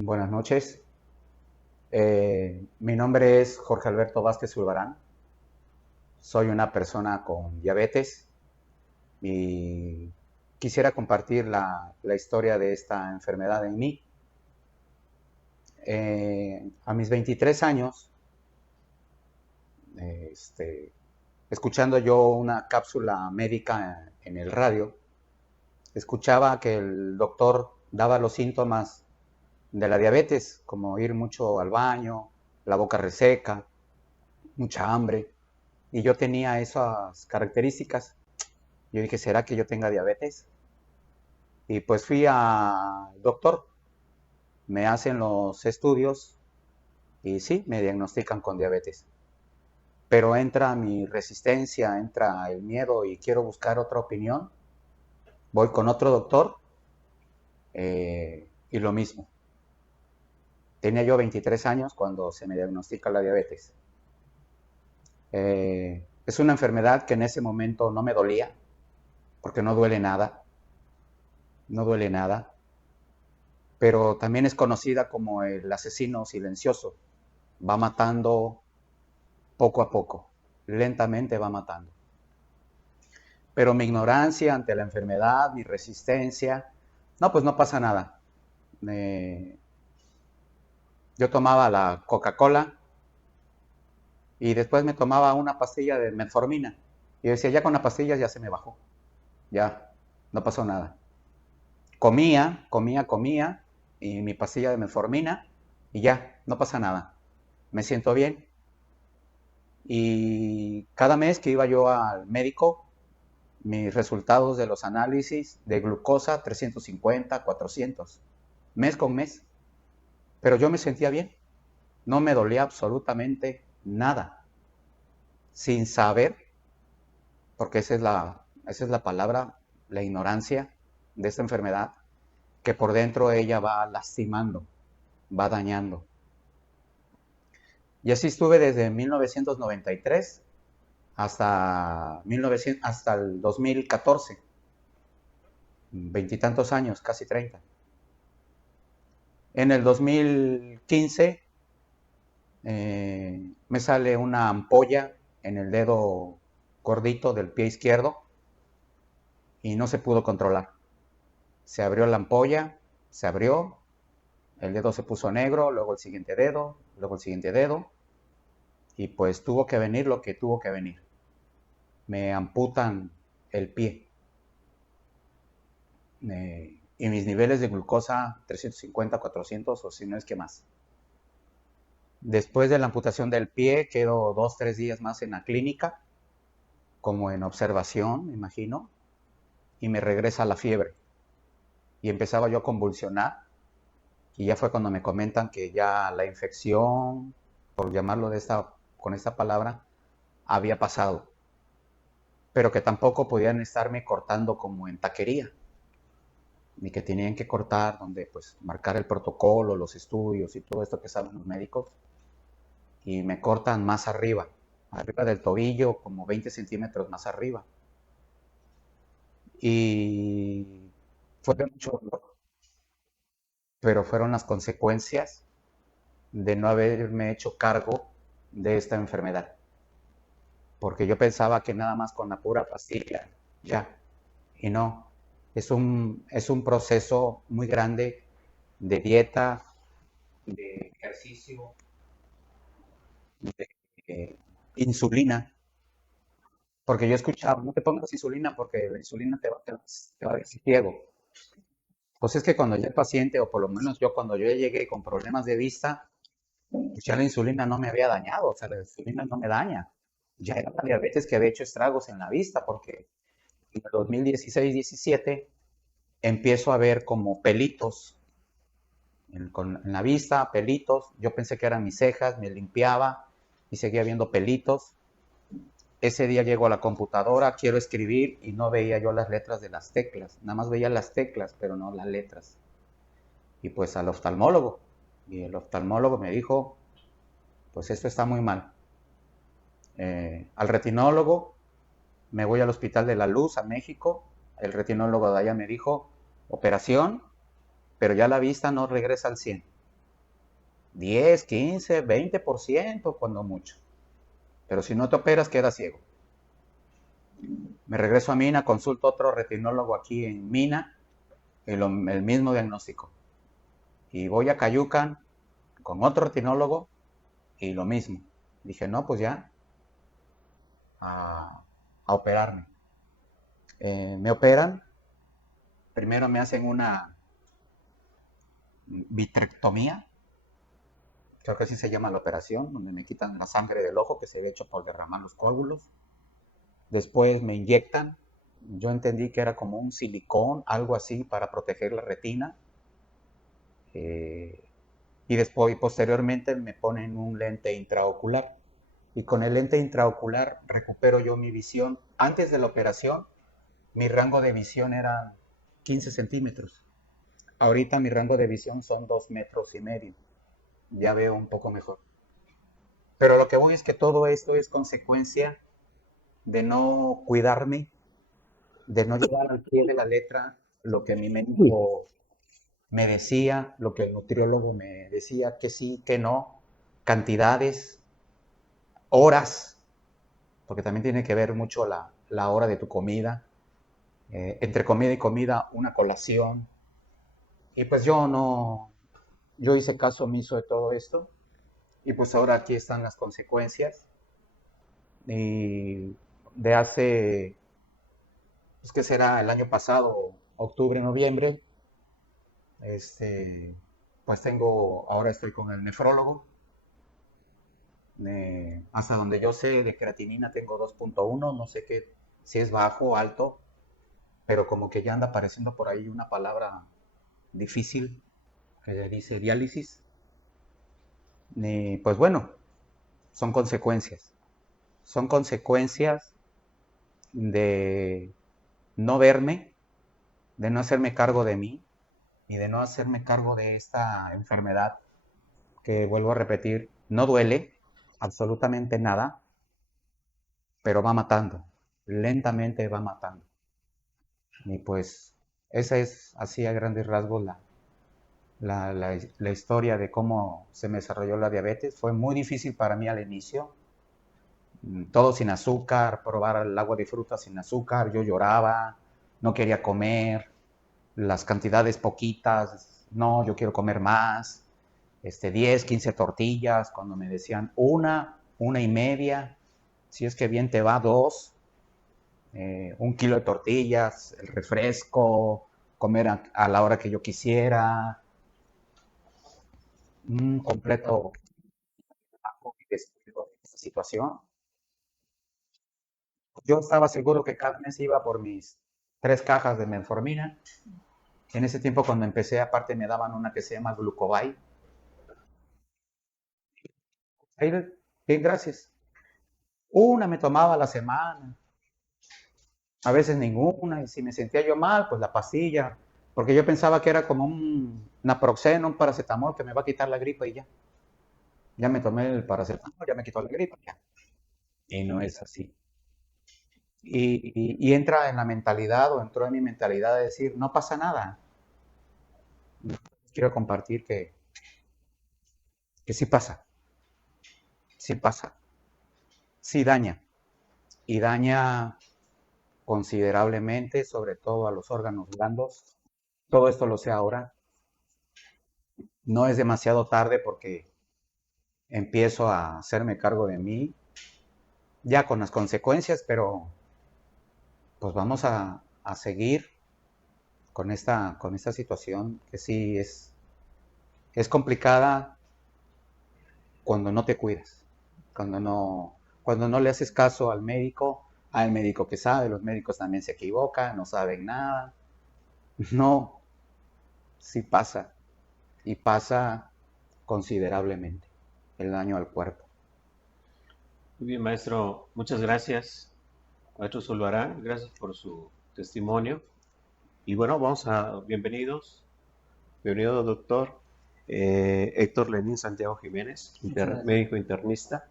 Buenas noches. Mi nombre es Jorge Alberto Vázquez Zulbarán. Soy una persona con diabetes y quisiera compartir la historia de esta enfermedad en mí. A mis 23 años, escuchando yo una cápsula médica en el radio, escuchaba que el doctor daba los síntomas de la diabetes, como ir mucho al baño, la boca reseca, mucha hambre. Y yo tenía esas características. Yo dije, ¿será que yo tenga diabetes? Y pues fui al doctor, me hacen los estudios y sí, me diagnostican con diabetes. Pero entra mi resistencia, entra el miedo y quiero buscar otra opinión. Voy con otro doctor y lo mismo. Tenía yo 23 años cuando se me diagnostica la diabetes. Es una enfermedad que en ese momento no me dolía, porque no duele nada, no duele nada, pero también es conocida como el asesino silencioso. Va matando poco a poco, lentamente va matando. Pero mi ignorancia ante la enfermedad, mi resistencia, no, pues no pasa nada. Eh, yo tomaba la Coca-Cola y después me tomaba una pastilla de metformina. Y decía, ya con la pastilla ya se me bajó, ya, no pasó nada. Comía y mi pastilla de metformina y ya, no pasa nada. Me siento bien. Y cada mes que iba yo al médico, mis resultados de los análisis de glucosa 350, 400, mes con mes. Pero yo me sentía bien, no me dolía absolutamente nada, sin saber, porque esa es la palabra, la ignorancia de esta enfermedad, que por dentro ella va lastimando, va dañando. Y así estuve desde 1993 hasta el 2014, veintitantos años, casi 30. En el 2015 me sale una ampolla en el dedo gordito del pie izquierdo y no se pudo controlar. Se abrió la ampolla, se abrió, el dedo se puso negro, luego el siguiente dedo, luego el siguiente dedo, y pues tuvo que venir lo que tuvo que venir. Me amputan el pie. Y mis niveles de glucosa 350, 400 o si no es que más. Después de la amputación del pie quedo 2, 3 días más en la clínica, como en observación, me imagino, y me regresa la fiebre. Y empezaba yo a convulsionar, y ya fue cuando me comentan que ya la infección, por llamarlo con esta palabra, había pasado, pero que tampoco podían estarme cortando como en taquería, ni que tenían que cortar donde pues marcar el protocolo, los estudios y todo esto que saben los médicos, y me cortan más arriba del tobillo, como 20 centímetros más arriba. Y fue de mucho dolor, pero fueron las consecuencias de no haberme hecho cargo de esta enfermedad. Porque yo pensaba que nada más con la pura pastilla, ya. Y no, es un proceso muy grande de dieta, de ejercicio, de insulina. Porque yo escuchaba, no te pongas insulina porque la insulina te va a dejar ciego. Pues es que cuando ya el paciente, o por lo menos yo cuando yo ya llegué con problemas de vista, pues ya la insulina no me había dañado, o sea, la insulina no me daña. Ya era la diabetes que había hecho estragos en la vista, porque en el 2016-17 empiezo a ver como pelitos en la vista, pelitos. Yo pensé que eran mis cejas, me limpiaba y seguía viendo pelitos. Ese día llego a la computadora, quiero escribir y no veía yo las letras de las teclas, nada más veía las teclas, pero no las letras. Y pues al oftalmólogo, y el oftalmólogo me dijo, pues esto está muy mal. Al retinólogo, me voy al Hospital de la Luz a México, el retinólogo de allá me dijo, operación, pero ya la vista no regresa al 100. 10, 15, 20% cuando mucho. Pero si no te operas, quedas ciego. Me regreso a Mina, consulto a otro retinólogo aquí en Mina, el mismo diagnóstico. Y voy a Cayucan con otro retinólogo y lo mismo. Dije, no, pues ya, a operarme. Me operan, primero me hacen una vitrectomía, creo que así se llama la operación, donde me quitan la sangre del ojo que se había hecho por derramar los coágulos. Después me inyectan, yo entendí que era como un silicón, algo así, para proteger la retina. Eh, y después, posteriormente, me ponen un lente intraocular. Y con el lente intraocular recupero yo mi visión. Antes de la operación, mi rango de visión era 15 centímetros. Ahorita mi rango de visión son 2,5 metros. Ya veo un poco mejor. Pero lo que voy es que todo esto es consecuencia de no cuidarme, de no llevar al pie de la letra lo que mi médico me decía, lo que el nutriólogo me decía, que sí, que no, cantidades, horas, porque también tiene que ver mucho la hora de tu comida, entre comida y comida, una colación. Y pues yo hice caso omiso de todo esto, y pues ahora aquí están las consecuencias. Y de hace, pues que será el año pasado, octubre, noviembre, pues ahora estoy con el nefrólogo. Hasta donde yo sé, de creatinina tengo 2,1, no sé qué, si es bajo o alto, pero como que ya anda apareciendo por ahí una palabra difícil que dice diálisis. Pues bueno, son consecuencias. Son consecuencias de no verme, de no hacerme cargo de mí y de no hacerme cargo de esta enfermedad que, vuelvo a repetir, no duele absolutamente nada, pero va matando, lentamente va matando. Y pues esa es así a grandes rasgos la historia de cómo se me desarrolló la diabetes. Fue muy difícil para mí al inicio, todo sin azúcar, probar el agua de fruta sin azúcar, yo lloraba, no quería comer, las cantidades poquitas, no, yo quiero comer más, 10, 15 tortillas, cuando me decían una y media, si es que bien te va, dos, 1 kilo de tortillas, el refresco, comer a la hora que yo quisiera, un completo descuido de esta situación. Yo estaba seguro que cada mes iba por mis 3 cajas de metformina. En ese tiempo cuando empecé, aparte me daban una que se llama Glucovay. Ahí, bien, gracias. Una me tomaba a la semana, a veces ninguna, y si me sentía yo mal, pues la pastilla, porque yo pensaba que era como un naproxeno, un paracetamol que me va a quitar la gripa y ya. Ya me tomé el paracetamol, ya me quitó la gripa, ya. Y no es así. Y entra en la mentalidad, o entró en mi mentalidad de decir, no pasa nada. Quiero compartir que sí pasa, sí daña. Y daña considerablemente, sobre todo a los órganos blandos. Todo esto lo sé ahora. No es demasiado tarde porque empiezo a hacerme cargo de mí, ya con las consecuencias, pero pues vamos a seguir con esta situación que sí es complicada cuando no te cuidas, cuando no le haces caso al médico, hay médico que sabe, los médicos también se equivocan, no saben nada. No, sí pasa, y pasa considerablemente el daño al cuerpo. Muy bien, maestro, muchas gracias. Maestro Zulbarán, gracias por su testimonio. Y bueno, bienvenidos. Bienvenido, doctor Héctor Lenín Santiago Jiménez, médico internista.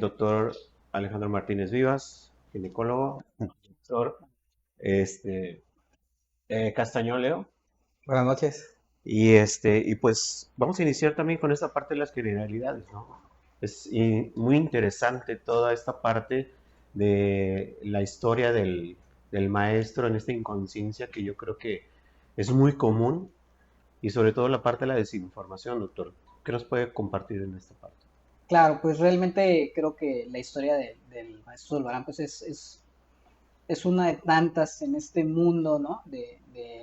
Doctor Alejandro Martínez Vivas, ginecólogo. Doctor este, Castañón Leo. Buenas noches. Y pues vamos a iniciar también con esta parte de las generalidades, ¿no? Es muy interesante toda esta parte de la historia del maestro en esta inconsciencia que yo creo que es muy común y sobre todo la parte de la desinformación, doctor. ¿Qué nos puede compartir en esta parte? Claro, pues realmente creo que la historia del maestro Zurbarán pues es una de tantas en este mundo, ¿no? De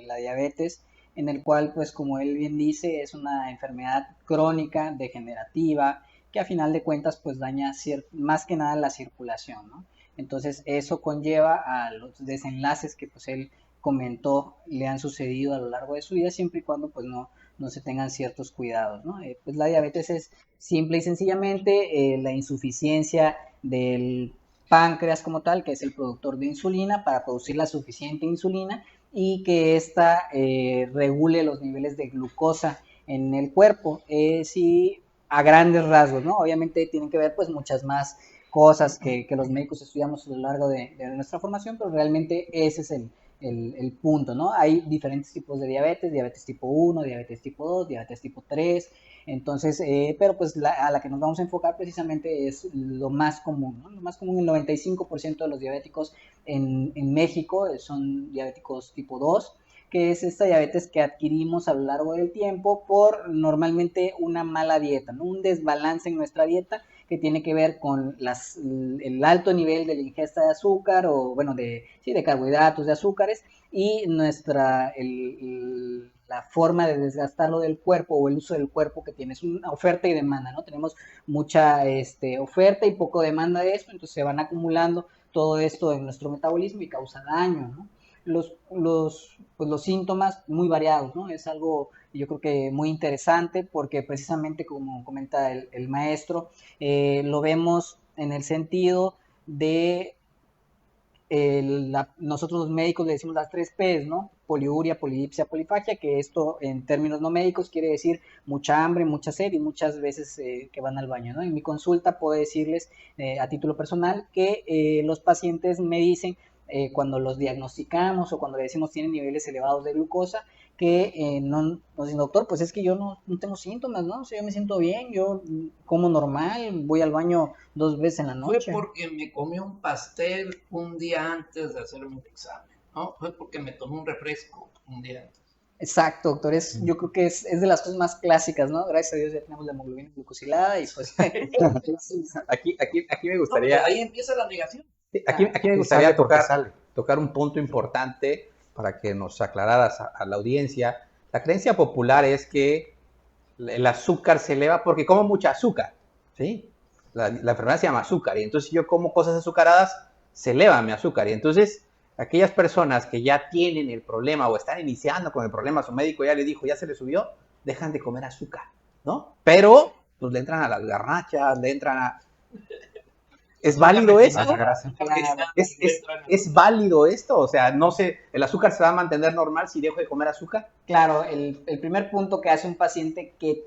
la diabetes, en el cual, pues como él bien dice, es una enfermedad crónica, degenerativa, que a final de cuentas, pues daña más que nada la circulación, ¿no? Entonces, eso conlleva a los desenlaces que pues él comentó le han sucedido a lo largo de su vida, siempre y cuando pues no se tengan ciertos cuidados, ¿no? Pues la diabetes es simple y sencillamente la insuficiencia del páncreas como tal, que es el productor de insulina, para producir la suficiente insulina y que ésta regule los niveles de glucosa en el cuerpo. Sí, a grandes rasgos, ¿no? Obviamente tienen que ver pues muchas más cosas que los médicos estudiamos a lo largo de nuestra formación, pero realmente ese es el punto, ¿no? Hay diferentes tipos de diabetes, diabetes tipo 1, diabetes tipo 2, diabetes tipo 3, entonces, pero pues a la que nos vamos a enfocar precisamente es lo más común, ¿no? Lo más común, el 95% de los diabéticos en México son diabéticos tipo 2, que es esta diabetes que adquirimos a lo largo del tiempo por normalmente una mala dieta, ¿no? Un desbalance en nuestra dieta que tiene que ver con el alto nivel de la ingesta de azúcar o, bueno, de carbohidratos, de azúcares, y la forma de desgastarlo del cuerpo o el uso del cuerpo que tiene. Es una oferta y demanda, ¿no? Tenemos mucha oferta y poco demanda de esto, entonces se van acumulando todo esto en nuestro metabolismo y causa daño, ¿no? Pues los síntomas muy variados, ¿no? Es algo yo creo que muy interesante porque precisamente como comenta el maestro, lo vemos en el sentido de nosotros los médicos le decimos las 3 P's, ¿no? Poliuria, polidipsia, polifagia, que esto en términos no médicos quiere decir mucha hambre, mucha sed y muchas veces que van al baño, ¿no? En mi consulta puedo decirles a título personal que los pacientes me dicen cuando los diagnosticamos o cuando le decimos tienen niveles elevados de glucosa, que nos dicen, doctor, pues es que yo no tengo síntomas, ¿no? O sea, yo me siento bien, yo como normal, voy al baño 2 veces en la noche. Fue porque me comí un pastel un día antes de hacerme el examen, ¿no? Fue porque me tomé un refresco un día antes. Exacto, doctor. Yo creo que es de las cosas más clásicas, ¿no? Gracias a Dios ya tenemos la hemoglobina glucosilada y pues... Aquí me No, gustaría, ahí empieza la negación. aquí me Y gustaría sale porque sale. tocar un punto importante para que nos aclararas a la audiencia. La creencia popular es que el azúcar se eleva porque como mucha azúcar, ¿sí? La enfermedad se llama azúcar y entonces si yo como cosas azucaradas, se eleva mi azúcar y entonces aquellas personas que ya tienen el problema o están iniciando con el problema, su médico ya le dijo, ya se le subió, dejan de comer azúcar, ¿no? Pero pues le entran a las garnachas, le entran a... ¿Es válido esto? ¿Es válido esto? O sea, no sé, ¿el azúcar se va a mantener normal si dejo de comer azúcar? Claro, el primer punto que hace un paciente que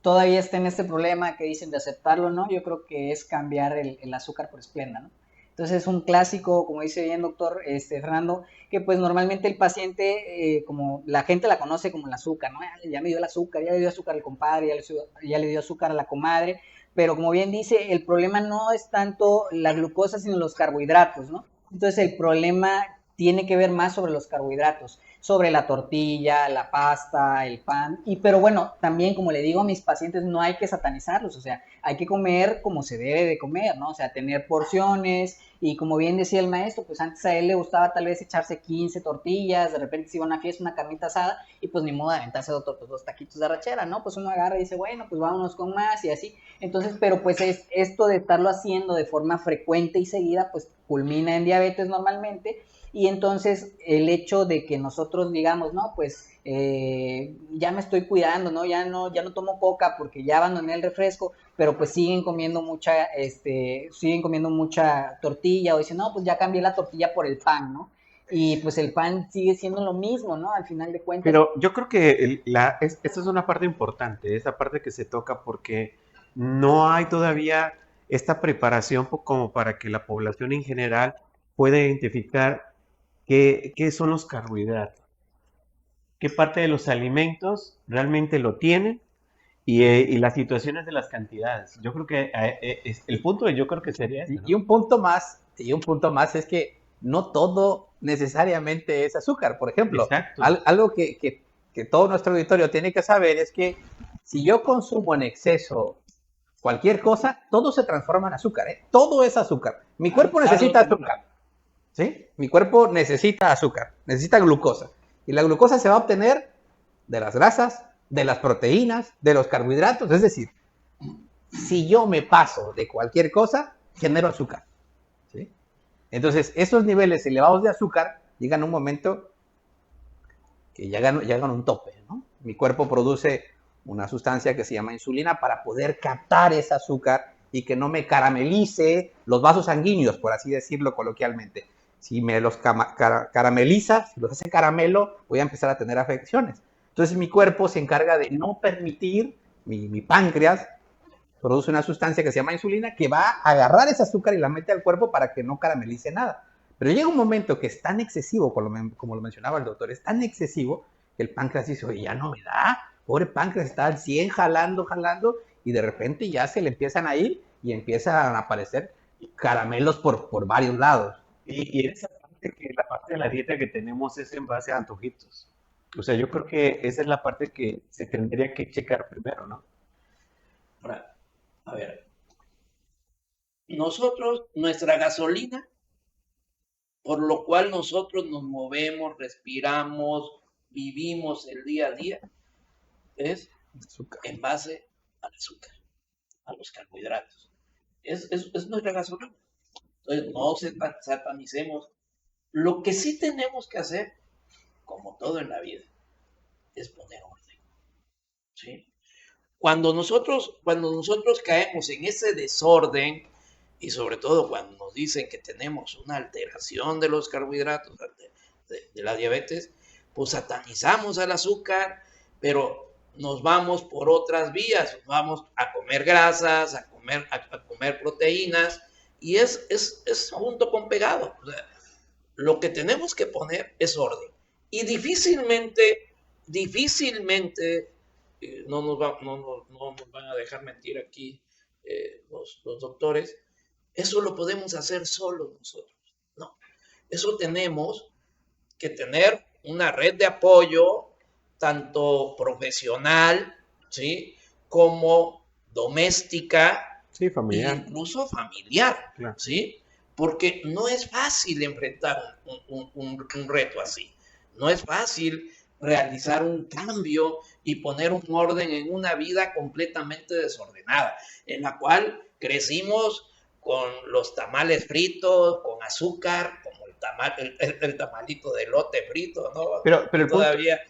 todavía está en este problema, que dicen de aceptarlo, ¿no? Yo creo que es cambiar el azúcar por esplenda, ¿no? Entonces es un clásico, como dice bien doctor Fernando, que pues normalmente el paciente, como la gente la conoce como el azúcar, ¿no? Ya me dio el azúcar, ya le dio azúcar al compadre, ya le dio azúcar a la comadre, pero como bien dice, el problema no es tanto la glucosa, sino los carbohidratos, ¿no? Entonces el problema tiene que ver más sobre los carbohidratos, sobre la tortilla, la pasta, el pan, pero bueno, también como le digo a mis pacientes, no hay que satanizarlos, o sea, hay que comer como se debe de comer, ¿no? O sea, tener porciones, y como bien decía el maestro, pues antes a él le gustaba tal vez echarse 15 tortillas, de repente se iba a una fiesta, una carnita asada, y pues ni modo de aventarse pues, 2 taquitos de arrachera, ¿no? Pues uno agarra y dice, bueno, pues vámonos con más y así. Entonces, pero pues esto de estarlo haciendo de forma frecuente y seguida, pues culmina en diabetes normalmente, y entonces el hecho de que nosotros digamos, no, pues ya me estoy cuidando, ¿no? Ya no tomo coca porque ya abandoné el refresco, pero pues siguen comiendo mucha tortilla, o dicen, no, pues ya cambié la tortilla por el pan, ¿no? Y pues el pan sigue siendo lo mismo, ¿no? Al final de cuentas. Pero yo creo que esta es una parte importante, esa parte que se toca porque no hay todavía esta preparación como para que la población en general pueda identificar qué son los carbohidratos. qué parte de los alimentos realmente lo tienen y las situaciones de las cantidades. Yo creo que el punto yo creo que sería ese, ¿no? Y un punto más es que no todo necesariamente es azúcar. Por ejemplo, Exacto. algo que todo nuestro auditorio tiene que saber es que si yo consumo en exceso cualquier cosa, todo se transforma en azúcar, ¿eh? Todo es azúcar. Mi cuerpo necesita azúcar, ¿sí? Mi cuerpo necesita azúcar, necesita glucosa. Y la glucosa se va a obtener de las grasas, de las proteínas, de los carbohidratos. Es decir, si yo me paso de cualquier cosa, genero azúcar, ¿sí? Entonces, esos niveles elevados de azúcar llegan a un momento que llegan a un tope, ¿no? Mi cuerpo produce una sustancia que se llama insulina para poder captar ese azúcar y que no me caramelice los vasos sanguíneos, por así decirlo coloquialmente. Si me los carameliza, si los hace caramelo, voy a empezar a tener afecciones. Entonces mi cuerpo se encarga de no permitir, mi páncreas produce una sustancia que se llama insulina que va a agarrar ese azúcar y la mete al cuerpo para que no caramelice nada. Pero llega un momento que es tan excesivo, como lo mencionaba el doctor, es tan excesivo que el páncreas dice, oye, ya no me da. Pobre páncreas está al 100 jalando, y de repente ya se le empiezan a ir y empiezan a aparecer caramelos por varios lados. Y en esa parte que la parte de la dieta que tenemos es en base a antojitos. O sea, yo creo que esa es la parte que se tendría que checar primero, ¿no? Ahora, a ver, nosotros, nuestra gasolina, por lo cual nosotros nos movemos, respiramos, vivimos el día a día, es Azúcar. en base al azúcar, a los carbohidratos. Es nuestra gasolina. Entonces, no satanicemos. Lo que sí tenemos que hacer, como todo en la vida, es poner orden, ¿sí? Cuando nosotros caemos en ese desorden, y sobre todo cuando nos dicen que tenemos una alteración de los carbohidratos, de la diabetes, pues satanizamos al azúcar, pero nos vamos por otras vías, vamos a comer grasas, a comer proteínas, y es junto con pegado. O sea, lo que tenemos que poner es orden. Y difícilmente, no nos van a dejar mentir aquí los doctores, eso lo podemos hacer solos nosotros. No, eso tenemos que tener una red de apoyo, tanto profesional, ¿sí?, como doméstica, Sí, familiar. incluso familiar, Claro. ¿sí? Porque no es fácil enfrentar un reto así. No es fácil realizar un cambio y poner un orden en una vida completamente desordenada, en la cual crecimos con los tamales fritos, con azúcar, como el tamalito de elote frito, ¿no? Pero Todavía.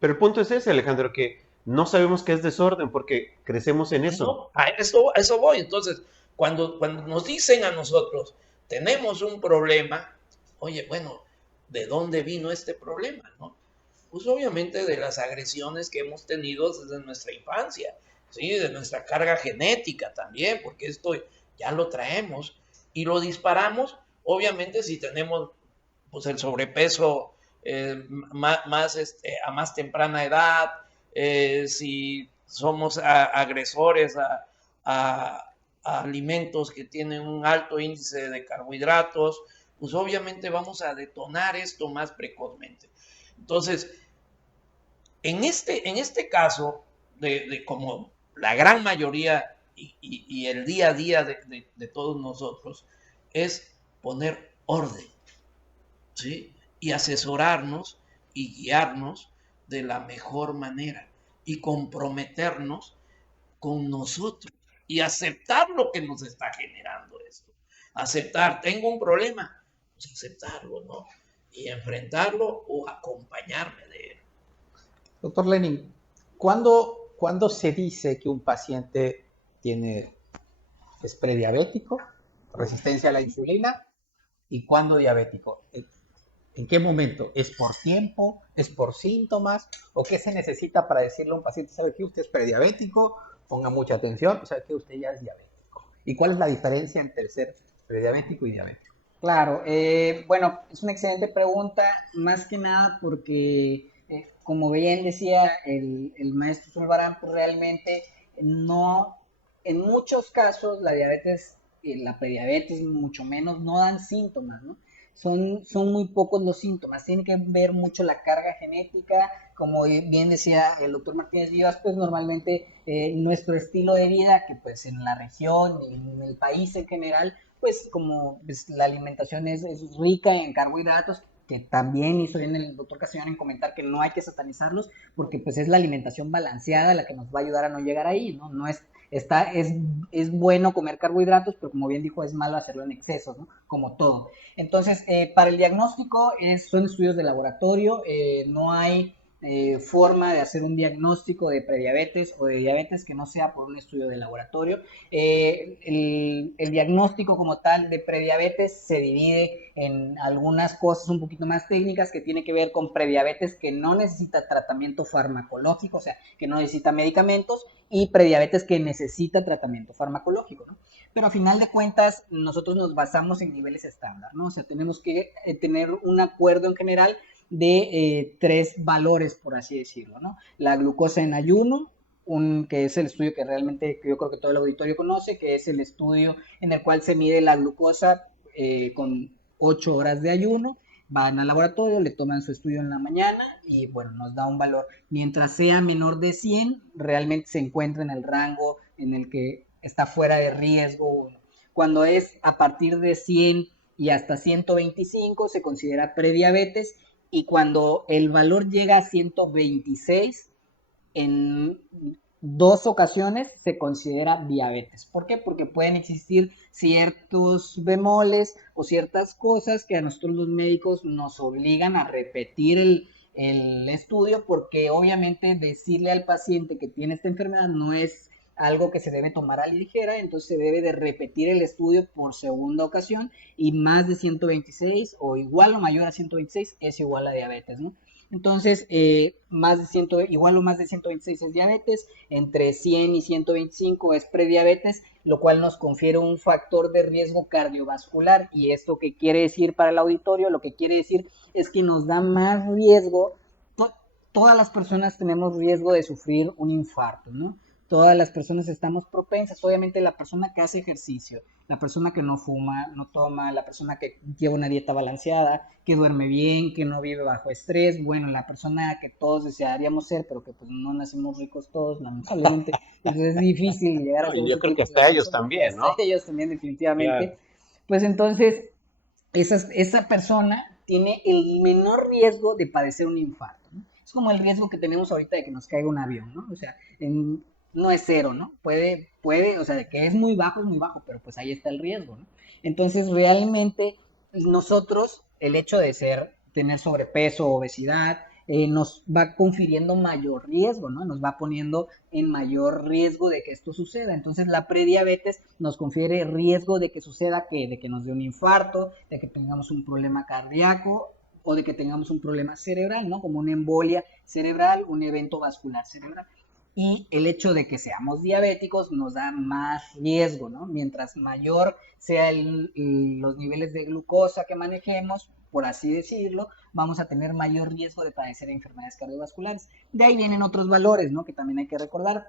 el punto es ese, Alejandro, que no sabemos qué es desorden porque crecemos en eso. No, a eso voy. Entonces, cuando nos dicen a nosotros, tenemos un problema, oye, bueno, ¿de dónde vino este problema, no? Pues obviamente de las agresiones que hemos tenido desde nuestra infancia, ¿sí? De nuestra carga genética también, porque esto ya lo traemos y lo disparamos, obviamente si tenemos pues el sobrepeso a más temprana edad, si somos agresores a alimentos que tienen un alto índice de carbohidratos, pues obviamente vamos a detonar esto más precozmente. Entonces, en este caso, de como la gran mayoría y el día a día de todos nosotros, es poner orden, ¿sí? Y asesorarnos y guiarnos de la mejor manera y comprometernos con nosotros y aceptar lo que nos está generando esto. Aceptar, tengo un problema, pues aceptarlo, ¿no? Y enfrentarlo o acompañarme de él. Doctor Lenin, ¿cuándo se dice que un paciente es prediabético, resistencia a la insulina, y cuándo diabético? ¿En qué momento? ¿Es por tiempo? ¿Es por síntomas? ¿O qué se necesita para decirle a un paciente, sabe que usted es prediabético, ponga mucha atención, sabe que usted ya es diabético? ¿Y cuál es la diferencia entre ser prediabético y diabético? Claro, bueno, es una excelente pregunta, más que nada porque Como bien decía el maestro Zulbarán, pues realmente no, en muchos casos la diabetes, la prediabetes mucho menos, no dan síntomas, ¿no? Son muy pocos los síntomas, tiene que ver mucho la carga genética, como bien decía el doctor Martínez Vivas, pues normalmente nuestro estilo de vida, que pues en la región, en el país en general, pues como pues, la alimentación es rica en carbohidratos, que también hizo bien el doctor Castellano en comentar que no hay que satanizarlos, porque pues es la alimentación balanceada la que nos va a ayudar a no llegar ahí, ¿no? No es, es bueno comer carbohidratos, pero como bien dijo, es malo hacerlo en exceso, ¿no? Como todo. Entonces, para el diagnóstico son estudios de laboratorio, no hay forma de hacer un diagnóstico de prediabetes o de diabetes que no sea por un estudio de laboratorio. El diagnóstico como tal de prediabetes se divide en algunas cosas un poquito más técnicas que tiene que ver con prediabetes que no necesita tratamiento farmacológico, o sea, que no necesita medicamentos, y prediabetes que necesita tratamiento farmacológico, ¿no? Pero a final de cuentas nosotros nos basamos en niveles estándar, ¿no? O sea, tenemos que tener un acuerdo en general de 3 valores, por así decirlo, ¿no? La glucosa en ayuno, que es el estudio que realmente yo creo que todo el auditorio conoce, que es el estudio en el cual se mide la glucosa con 8 horas de ayuno, van al laboratorio, le toman su estudio en la mañana y bueno, nos da un valor. Mientras sea menor de 100, realmente se encuentra en el rango en el que está fuera de riesgo. Cuando es a partir de 100 y hasta 125 se considera prediabetes, y cuando el valor llega a 126, en 2 ocasiones se considera diabetes. ¿Por qué? Porque pueden existir ciertos bemoles o ciertas cosas que a nosotros los médicos nos obligan a repetir el estudio, porque obviamente decirle al paciente que tiene esta enfermedad no es algo que se debe tomar a la ligera, entonces se debe de repetir el estudio por segunda ocasión, y más de 126 o igual o mayor a 126 es igual a diabetes, ¿no? Entonces, más de 100, igual o más de 126 es diabetes, entre 100 y 125 es prediabetes, lo cual nos confiere un factor de riesgo cardiovascular. ¿Y esto qué quiere decir para el auditorio? Lo que quiere decir es que nos da más riesgo, todas las personas tenemos riesgo de sufrir un infarto, ¿no? Todas las personas estamos propensas, obviamente la persona que hace ejercicio, la persona que no fuma, no toma, la persona que lleva una dieta balanceada, que duerme bien, que no vive bajo estrés, bueno, la persona que todos desearíamos ser, pero que pues no nacimos ricos todos, lamentablemente, entonces es difícil llegar a No, ser y yo ese creo que tipo de hasta ellos personas, también, ¿no? hasta ellos también definitivamente, Claro. pues entonces esa persona tiene el menor riesgo de padecer un infarto, ¿no? Es como el riesgo que tenemos ahorita de que nos caiga un avión, ¿no? O sea, no es cero, ¿no? O sea, de que es muy bajo, pero pues ahí está el riesgo, ¿no? Entonces, realmente, nosotros, el hecho de tener sobrepeso, obesidad, nos va confiriendo mayor riesgo, ¿no? Nos va poniendo en mayor riesgo de que esto suceda. Entonces, la prediabetes nos confiere riesgo de que suceda, de que nos dé un infarto, de que tengamos un problema cardíaco o de que tengamos un problema cerebral, ¿no? Como una embolia cerebral, un evento vascular cerebral. Y el hecho de que seamos diabéticos nos da más riesgo, ¿no? Mientras mayor sea los niveles de glucosa que manejemos, por así decirlo, vamos a tener mayor riesgo de padecer enfermedades cardiovasculares. De ahí vienen otros valores, ¿no? Que también hay que recordar,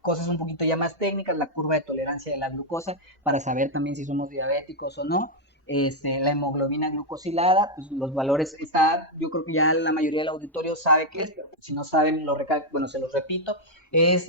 cosas un poquito ya más técnicas, la curva de tolerancia de la glucosa, para saber también si somos diabéticos o no. La hemoglobina glucosilada, pues los valores yo creo que ya la mayoría del auditorio sabe qué es, pero si no saben, bueno, se los repito.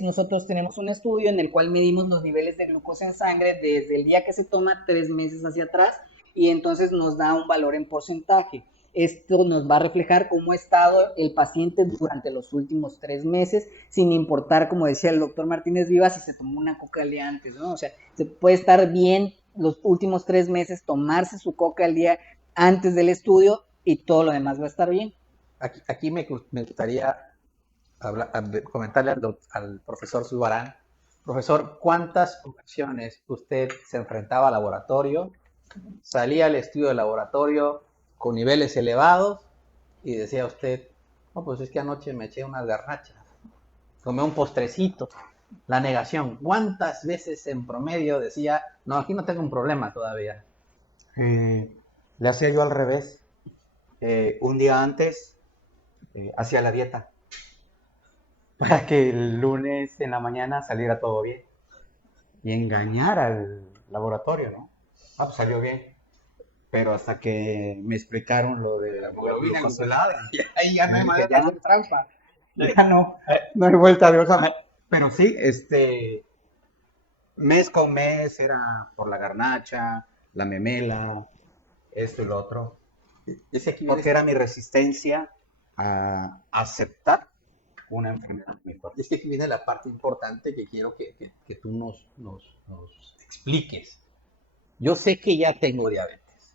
Nosotros tenemos un estudio en el cual medimos los niveles de glucosa en sangre desde el día que se toma 3 meses hacia atrás, y entonces nos da un valor en porcentaje. Esto nos va a reflejar cómo ha estado el paciente durante los últimos 3 meses, sin importar, como decía el doctor Martínez Vivas, si se tomó una coca al día antes, ¿no? O sea, se puede estar bien los últimos 3 meses, tomarse su coca al día antes del estudio y todo lo demás va a estar bien. Aquí me gustaría comentarle al profesor Zulbarán. Profesor, ¿cuántas ocasiones usted se enfrentaba al laboratorio, salía al estudio del laboratorio con niveles elevados y decía usted, no, pues es que anoche me eché unas garnachas, tomé un postrecito? La negación. ¿Cuántas veces en promedio decía, no, aquí no tengo un problema todavía? Le hacía yo al revés. Un día antes hacía la dieta para que el lunes en la mañana saliera todo bien y engañar al laboratorio, ¿no? Ah, pues salió bien. Pero hasta que me explicaron lo de la hemoglobina glucosilada, y ahí ya no hay manera de hacer trampa. Ya no hay vuelta de hoja. Pero sí, mes con mes era por la garnacha, la memela, esto y lo otro. Porque era mi resistencia a aceptar una enfermedad muy fuerte. Es que aquí viene la parte importante que quiero que tú nos expliques. Yo sé que ya tengo diabetes,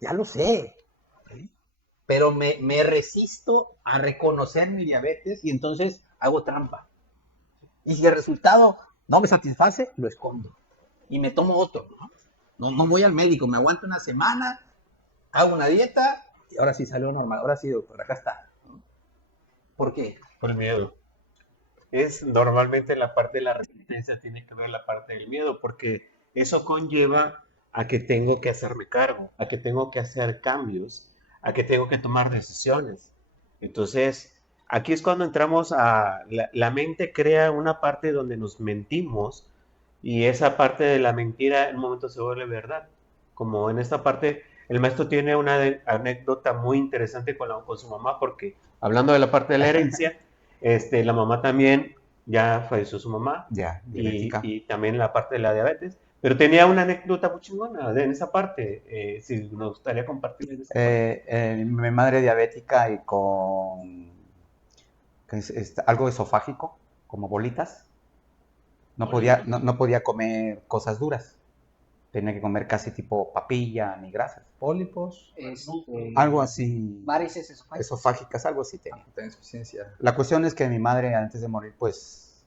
ya lo sé, ¿sí? Pero me resisto a reconocer mi diabetes y entonces hago trampa. Y si el resultado no me satisface, lo escondo y me tomo otro, ¿no? No voy al médico, me aguanto una semana, hago una dieta y ahora sí salió normal, ahora sí, doctor, acá está, ¿no? ¿Por qué? Por el miedo. Es normalmente la parte de la resistencia tiene que ver la parte del miedo, porque eso conlleva a que tengo que hacerme cargo, a que tengo que hacer cambios, a que tengo que tomar decisiones. Entonces, aquí es cuando entramos a la mente crea una parte donde nos mentimos y esa parte de la mentira en un momento se vuelve verdad. Como en esta parte, el maestro tiene una anécdota muy interesante con su mamá, porque hablando de la parte de la herencia, la mamá también, ya falleció su mamá, Ya, diabética. y también la parte de la diabetes, pero tenía una anécdota muy chingona en esa parte, si nos gustaría compartir en esa parte. Mi madre diabética y con algo esofágico, como bolitas. No podía comer cosas duras. Tenía que comer casi tipo papilla, ni grasas. Pólipos, Algo así. Varices esofágicas. Esofágicas, algo así tenía. tengo insuficiencia. La cuestión es que mi madre, antes de morir, pues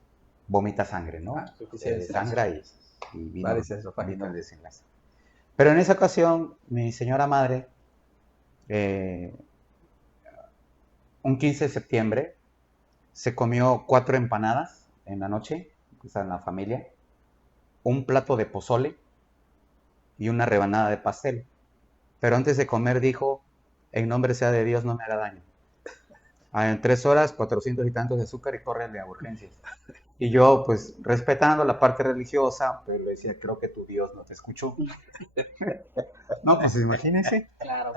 vomita sangre, ¿no? Insuficiencia. Sangra y vino, Varices esofágicas. vino el desenlace. Pero en esa ocasión, mi señora madre, un 15 de septiembre, se comió 4 empanadas en la noche, o sea, en la familia, un plato de pozole y una rebanada de pastel. Pero antes de comer dijo, en nombre sea de Dios, no me haga daño. En 3 horas, 400 y tantos de azúcar y córrele a urgencias. Y yo, pues, respetando la parte religiosa, pues le decía, creo que tu Dios no te escuchó. No, pues imagínense. Claro.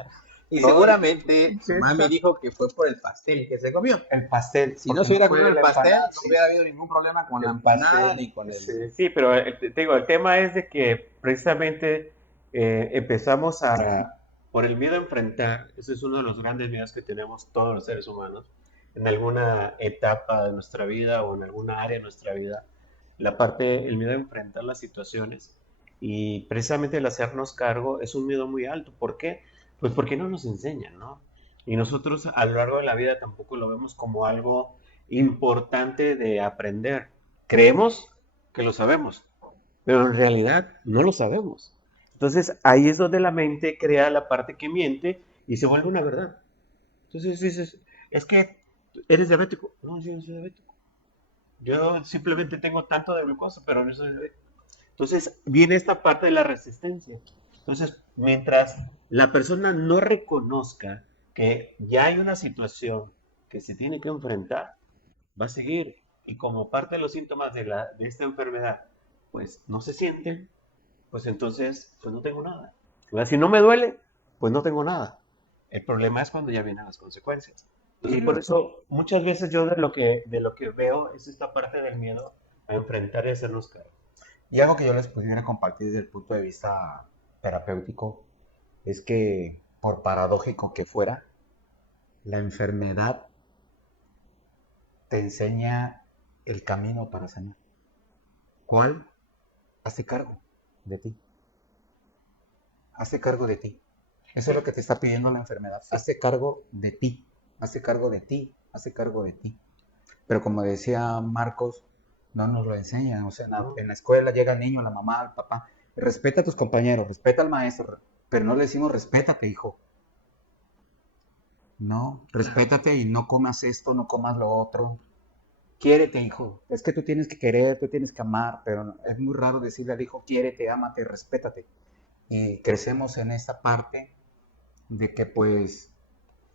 Y No. seguramente su Sí, mamá me sí. dijo que fue por el pastel que se comió. El pastel. Si no porque se hubiera fue comido el la pastel, empanada, no sí. hubiera habido ningún problema con la El empanada pastel, ni con el... Sí, pero te digo, el tema es de que precisamente empezamos por el miedo a enfrentar, ese es uno de los grandes miedos que tenemos todos los seres humanos, en alguna etapa de nuestra vida o en alguna área de nuestra vida, el miedo a enfrentar las situaciones y precisamente el hacernos cargo es un miedo muy alto. ¿Por qué? Pues porque no nos enseñan, ¿no? Y nosotros a lo largo de la vida tampoco lo vemos como algo importante de aprender. Creemos que lo sabemos, pero en realidad no lo sabemos. Entonces ahí es donde la mente crea la parte que miente y se vuelve una verdad. Entonces dices, es que eres diabético. No, yo no soy diabético. Yo simplemente tengo tanto de glucosa, pero no soy diabético. Entonces viene esta parte de la resistencia. Entonces, mientras la persona no reconozca que ya hay una situación que se tiene que enfrentar, va a seguir. Y como parte de los síntomas de esta enfermedad, pues no se sienten, pues entonces, pues no tengo nada. Si no me duele, pues no tengo nada. El problema es cuando ya vienen las consecuencias. Y por eso muchas veces yo de lo que veo es esta parte del miedo a enfrentar y hacernos cargo. Y algo que yo les pudiera compartir desde el punto de vista terapéutico es que, por paradójico que fuera, la enfermedad te enseña el camino para sanar. ¿Cuál? Hace cargo de ti. Hace cargo de ti. Eso es lo que te está pidiendo la enfermedad. Hace cargo de ti. Hace cargo de ti. Hace cargo de ti. Pero como decía Marcos, no nos lo enseñan. O sea, en la escuela llega el niño, la mamá, el papá. Respeta a tus compañeros, respeta al maestro. Pero no le decimos, respétate, hijo. No, respétate y no comas esto, no comas lo otro. Quiérete, hijo. Es que tú tienes que querer, tú tienes que amar, pero es muy raro decirle al hijo, quiérete, ámate, respétate. Y crecemos en esta parte de que, pues,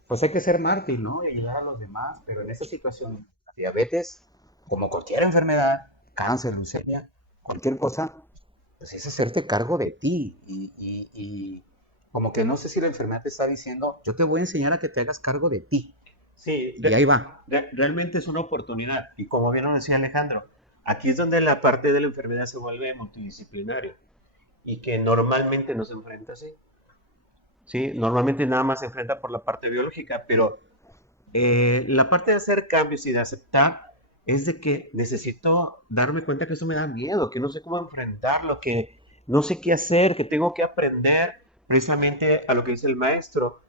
pues hay que ser mártir, ¿no? Y ayudar a los demás, pero en esa situación, la diabetes, como cualquier enfermedad, cáncer, leucemia, cualquier cosa, pues es hacerte cargo de ti. Y como que no sé si la enfermedad te está diciendo, yo te voy a enseñar a que te hagas cargo de ti. Sí, Y ahí va. realmente es una oportunidad. Y como bien lo decía Alejandro, aquí es donde la parte de la enfermedad se vuelve multidisciplinaria y que normalmente no se enfrenta así. Sí, normalmente nada más se enfrenta por la parte biológica, pero la parte de hacer cambios y de aceptar es de que necesito darme cuenta que eso me da miedo, que no sé cómo enfrentarlo, que no sé qué hacer, que tengo que aprender precisamente a lo que dice el maestro,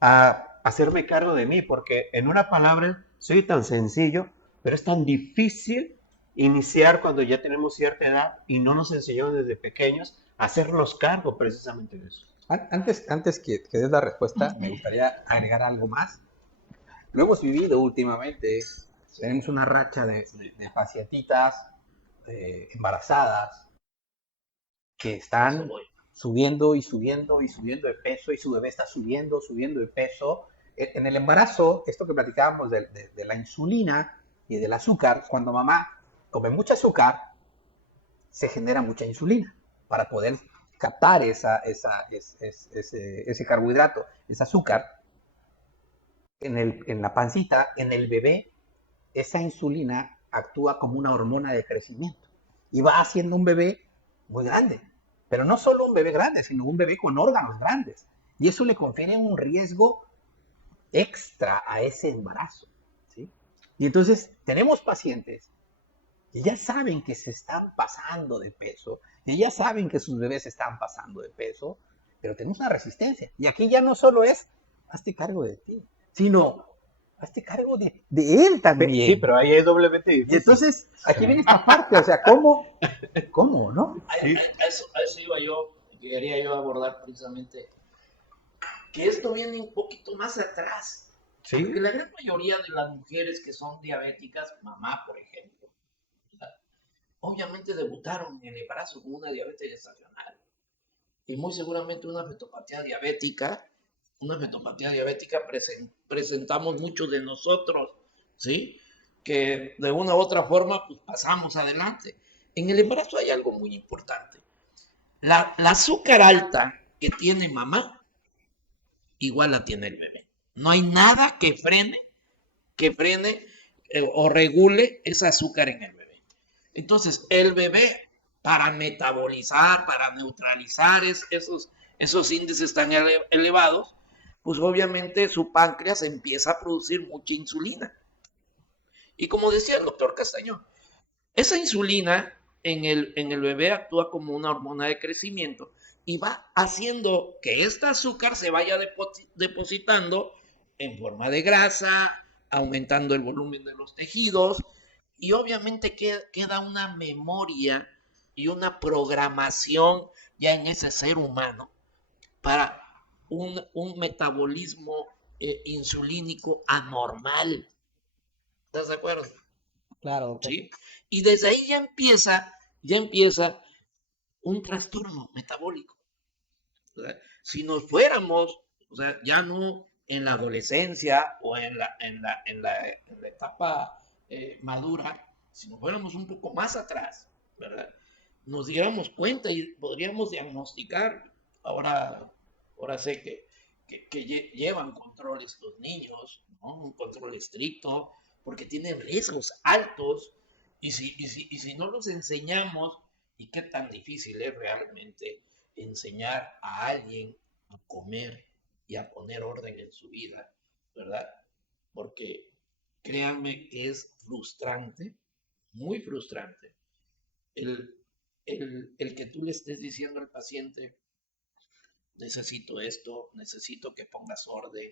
a hacerme cargo de mí, porque en una palabra soy tan sencillo, pero es tan difícil iniciar cuando ya tenemos cierta edad y no nos enseñaron desde pequeños a hacernos cargo precisamente de eso. Antes que des la respuesta, me gustaría agregar algo más. Lo hemos vivido últimamente. Tenemos una racha de pacientitas embarazadas que Eso están voy. subiendo y subiendo y subiendo de peso y su bebé está subiendo, subiendo de peso. En el embarazo, esto que platicábamos de la insulina y del azúcar, cuando mamá come mucho azúcar, se genera mucha insulina para poder captar ese carbohidrato, ese azúcar en la pancita, en el bebé. Esa insulina actúa como una hormona de crecimiento y va haciendo un bebé muy grande. Pero no solo un bebé grande, sino un bebé con órganos grandes. Y eso le confiere un riesgo extra a ese embarazo, ¿sí? Y entonces tenemos pacientes que ya saben que se están pasando de peso, que ya saben que sus bebés se están pasando de peso, pero tenemos una resistencia. Y aquí ya no solo es, hazte cargo de ti, sino, hazte cargo de él también. Sí, pero ahí es doblemente Y difícil. entonces, aquí viene esta parte, o sea, ¿cómo, no? Sí. A eso iba yo, quería yo abordar precisamente, que esto viene un poquito más atrás. Sí. Porque la gran mayoría de las mujeres que son diabéticas, mamá por ejemplo, obviamente debutaron en el embarazo con una diabetes gestacional y muy seguramente una fetopatía diabética. Una fetopatía diabética presentamos muchos de nosotros, ¿sí? Que de una u otra forma pues, pasamos adelante. En el embarazo hay algo muy importante. La azúcar alta que tiene mamá, igual la tiene el bebé. No hay nada que frene o regule ese azúcar en el bebé. Entonces, el bebé, para metabolizar, para neutralizar esos índices tan elevados, pues obviamente su páncreas empieza a producir mucha insulina. Y como decía el doctor Castañón, esa insulina en el bebé actúa como una hormona de crecimiento y va haciendo que este azúcar se vaya depositando en forma de grasa, aumentando el volumen de los tejidos y obviamente queda una memoria y una programación ya en ese ser humano para un metabolismo insulínico anormal. ¿Estás de acuerdo? Claro, doctor. ¿Sí? Y desde ahí ya empieza un trastorno metabólico. O sea, si nos fuéramos, o sea, ya no en la adolescencia o en la etapa madura, si nos fuéramos un poco más atrás, ¿verdad? Nos diéramos cuenta y podríamos diagnosticar. Ahora sé que llevan control estos niños, ¿no? Un control estricto, porque tienen riesgos altos. Y si no los enseñamos, y qué tan difícil es realmente enseñar a alguien a comer y a poner orden en su vida, ¿verdad? Porque créanme que es frustrante, muy frustrante, el, el que tú le estés diciendo al paciente, necesito esto, necesito que pongas orden,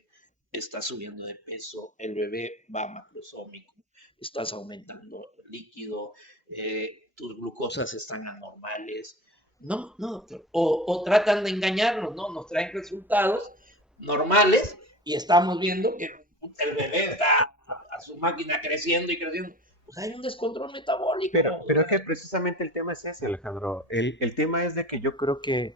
estás subiendo de peso, el bebé va macrosómico, estás aumentando el líquido, tus glucosas están anormales. No, no, doctor. O tratan de engañarnos, ¿no? Nos traen resultados normales y estamos viendo que el bebé está a su máquina creciendo y creciendo. Pues hay un descontrol metabólico. Pero es que precisamente el tema es ese, Alejandro. El tema es de que yo creo que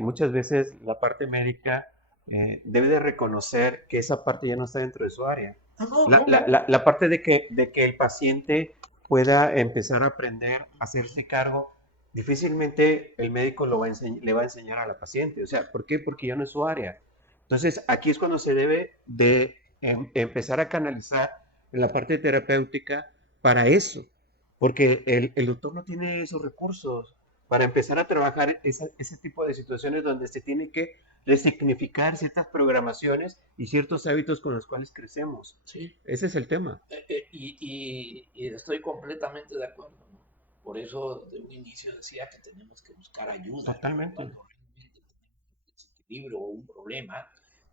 muchas veces la parte médica debe de reconocer que esa parte ya no está dentro de su área. No, La, no, la- no. la- la parte de que el paciente pueda empezar a aprender a hacerse cargo, difícilmente el médico le va a enseñar a la paciente. O sea, ¿por qué? Porque ya no es su área. Entonces, aquí es cuando se debe de empezar a canalizar en la parte terapéutica para eso, porque el doctor no tiene esos recursos para empezar a trabajar ese tipo de situaciones donde se tiene que resignificar ciertas programaciones y ciertos hábitos con los cuales crecemos. Sí. Ese es el tema. Y estoy completamente de acuerdo, ¿no? Por eso de un inicio decía que tenemos que buscar ayuda Totalmente. cuando realmente tenemos un desequilibrio o un problema,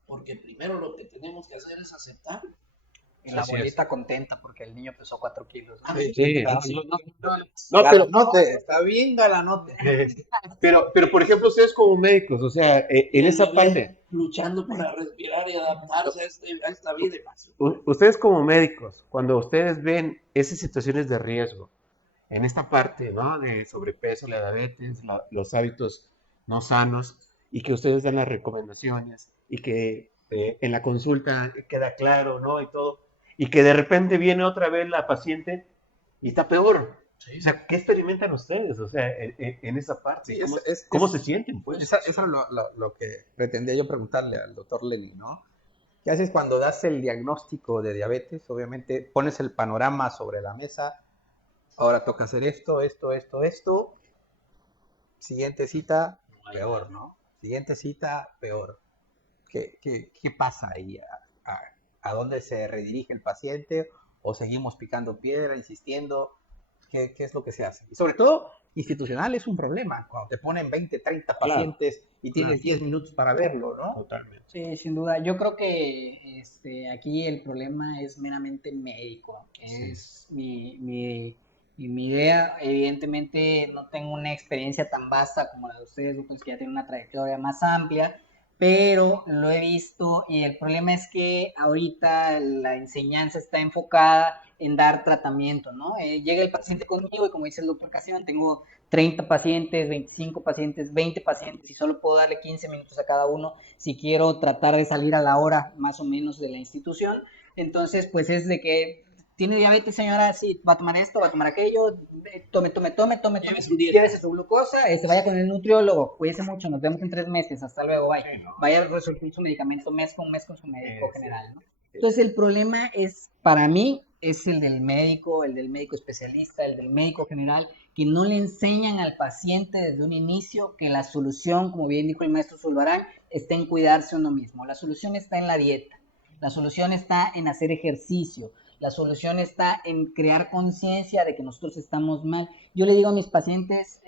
porque primero lo que tenemos que hacer es aceptar. Y la Así es. abuelita contenta porque el niño pesó 4 kilos, ¿no? Sí, Ah, sí. no, no, no, No, pero, Galanote, está bien galanote. pero, por ejemplo, ustedes como médicos, o sea, en Y el esa bebé parte, luchando para respirar y adaptarse a esta vida. ustedes como médicos, cuando ustedes ven esas situaciones de riesgo, en esta parte, ¿no? De sobrepeso, la diabetes, los hábitos no sanos, y que ustedes dan las recomendaciones, y que en la consulta queda claro, ¿no? Y todo, y que de repente viene otra vez la paciente y está peor. Sí. O sea, ¿qué experimentan ustedes? O sea, en esa parte, Sí, ¿cómo, es- cómo es- se sienten, pues? Eso es lo que pretendía yo preguntarle al doctor Lenny, ¿no? ¿Qué haces cuando das el diagnóstico de diabetes? Obviamente pones el panorama sobre la mesa. Ahora toca hacer esto, esto, esto, esto. Siguiente cita, peor, ¿no? Siguiente cita, peor. ¿Qué pasa ahí? ¿A dónde se redirige el paciente? ¿O seguimos picando piedra, insistiendo? ¿Qué es lo que se hace? Y sobre todo, institucional es un problema. Cuando te ponen 20, 30 Claro, pacientes y tienes claro. 10 minutos para verlo, ¿no? Totalmente. Sí, sin duda. Yo creo que aquí el problema es meramente médico. Sí. Es mi idea. Evidentemente no tengo una experiencia tan vasta como la de ustedes, pues, que ya tienen una trayectoria más amplia, pero lo he visto y el problema es que ahorita la enseñanza está enfocada en dar tratamiento, ¿no? Llega el paciente conmigo y como dice el doctor Casiano, tengo 30 pacientes, 25 pacientes, 20 pacientes y solo puedo darle 15 minutos a cada uno si quiero tratar de salir a la hora más o menos de la institución. Entonces, pues es de que tiene diabetes, señora, sí, va a tomar esto, va a tomar aquello, tome, llévese su glucosa, vaya con el nutriólogo, cuídese mucho, nos vemos en 3 meses, hasta luego, bye. Sí, ¿no? Vaya a resolver su medicamento mes con su médico Sí. general, ¿no? Entonces el problema es, para mí, es el del médico especialista, el del médico general, que no le enseñan al paciente desde un inicio que la solución, como bien dijo el maestro Zulbarán, está en cuidarse uno mismo. La solución está en la dieta, la solución está en hacer ejercicio, la solución está en crear conciencia de que nosotros estamos mal. Yo le digo a mis pacientes,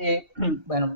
bueno,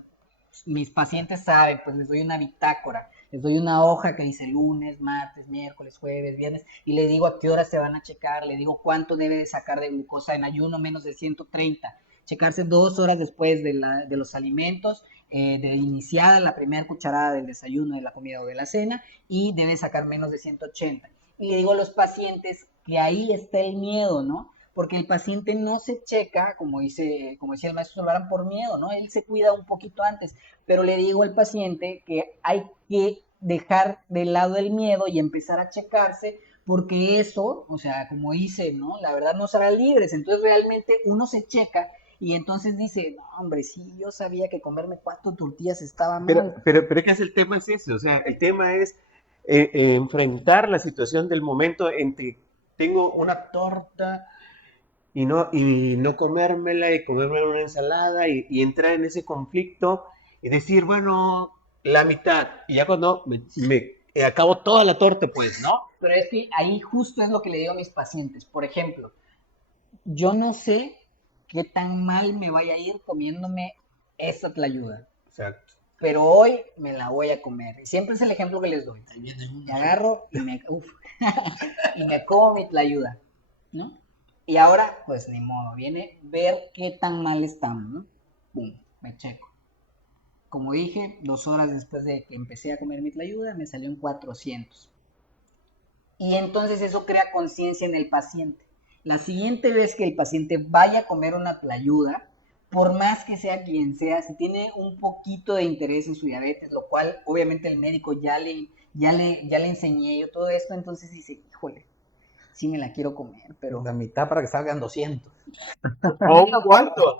mis pacientes saben, pues les doy una bitácora, les doy una hoja que dice lunes, martes, miércoles, jueves, viernes, y le digo a qué hora se van a checar, le digo cuánto debe de sacar de glucosa en ayuno, menos de 130, checarse 2 horas después de los alimentos, de iniciada la primera cucharada del desayuno, de la comida o de la cena, y debe sacar menos de 180. Y le digo a los pacientes que ahí está el miedo, ¿no? Porque el paciente no se checa, como decía el maestro Solvarán, por miedo, ¿no? Él se cuida un poquito antes, pero le digo al paciente que hay que dejar de lado el miedo y empezar a checarse, porque eso, o sea, como dice, ¿no? La verdad nos hará libres, entonces realmente uno se checa y entonces dice, no, hombre, sí, yo sabía que comerme 4 tortillas estaba mal. Pero ¿qué es el tema? Es ese, o sea, el tema es enfrentar la situación del momento en que tengo una torta y no comérmela y comerme una ensalada y entrar en ese conflicto y decir, bueno, la mitad, y ya cuando me acabo toda la torta, pues, ¿no? Pero es que ahí justo es lo que le digo a mis pacientes. Por ejemplo, yo no sé qué tan mal me vaya a ir comiéndome esa tlayuda, Exacto. pero hoy me la voy a comer. Y siempre es el ejemplo que les doy. Ahí viene uno. Me agarro y y me como mi tlayuda, ¿no? Y ahora, pues ni modo, viene ver qué tan mal estamos, ¿no? Pum, me checo. Como dije, 2 horas después de que empecé a comer mi tlayuda, me salió en 400. Y entonces eso crea conciencia en el paciente. La siguiente vez que el paciente vaya a comer una tlayuda, por más que sea quien sea, si tiene un poquito de interés en su diabetes, lo cual obviamente el médico ya ya le enseñé yo todo esto, entonces dice, híjole, sí me la quiero comer, pero... La mitad para que salgan 200. ¿Cuánto?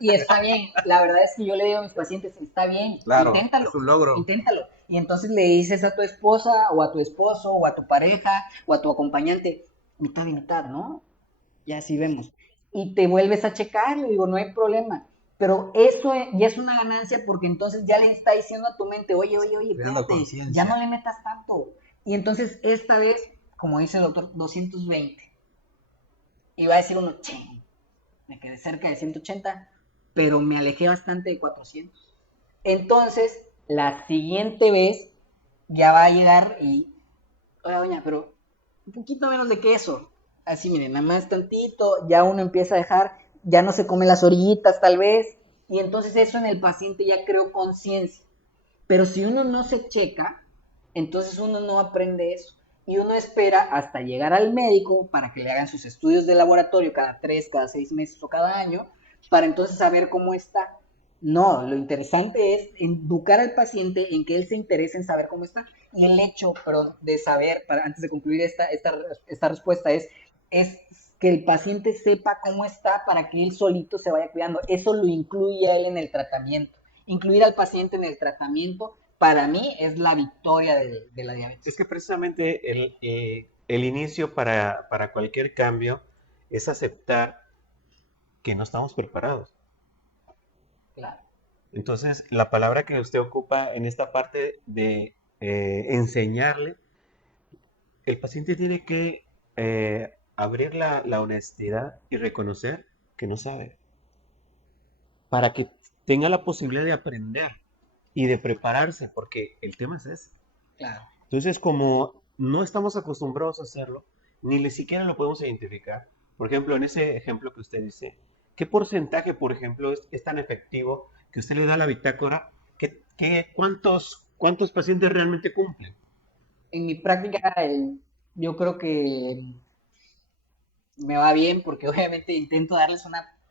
Y está bien, la verdad es que yo le digo a mis pacientes, está bien, Claro, inténtalo, es un logro. inténtalo. Y entonces le dices a tu esposa, o a tu esposo, o a tu pareja, o a tu acompañante, mitad y mitad, ¿no? Ya así vemos. Y te vuelves a checar, le digo, no hay problema. Pero eso ya es una ganancia porque entonces ya le está diciendo a tu mente, oye, Creando espérate, conciencia. ya no le metas tanto. Y entonces esta vez, como dice el doctor, 220. Y va a decir uno, ching, me quedé cerca de 180, pero me alejé bastante de 400. Entonces, la siguiente vez ya va a llegar y, oiga, doña, pero un poquito menos de queso. Así, miren, nada más tantito, ya uno empieza a dejar, ya no se come las orillitas tal vez, y entonces eso en el paciente ya creó conciencia. Pero si uno no se checa, entonces uno no aprende eso. Y uno espera hasta llegar al médico para que le hagan sus estudios de laboratorio cada 3, cada 6 meses o cada año, para entonces saber cómo está. No, lo interesante es educar al paciente en que él se interese en saber cómo está. Y el hecho, perdón, de saber, antes de concluir esta respuesta, es que el paciente sepa cómo está para que él solito se vaya cuidando. Eso lo incluye a él en el tratamiento. Incluir al paciente en el tratamiento, para mí, es la victoria de la diabetes. Es que precisamente el inicio para cualquier cambio es aceptar que no estamos preparados. Claro. Entonces, la palabra que usted ocupa en esta parte de enseñarle, el paciente tiene que abrir la honestidad y reconocer que no sabe, para que tenga la posibilidad de aprender y de prepararse, porque el tema es ese. Claro. Entonces, como no estamos acostumbrados a hacerlo, ni siquiera lo podemos identificar. Por ejemplo, en ese ejemplo que usted dice, ¿qué porcentaje, por ejemplo, es tan efectivo que usted le da a la bitácora? ¿Cuántos pacientes realmente cumplen? En mi práctica, yo creo que me va bien porque obviamente intento darles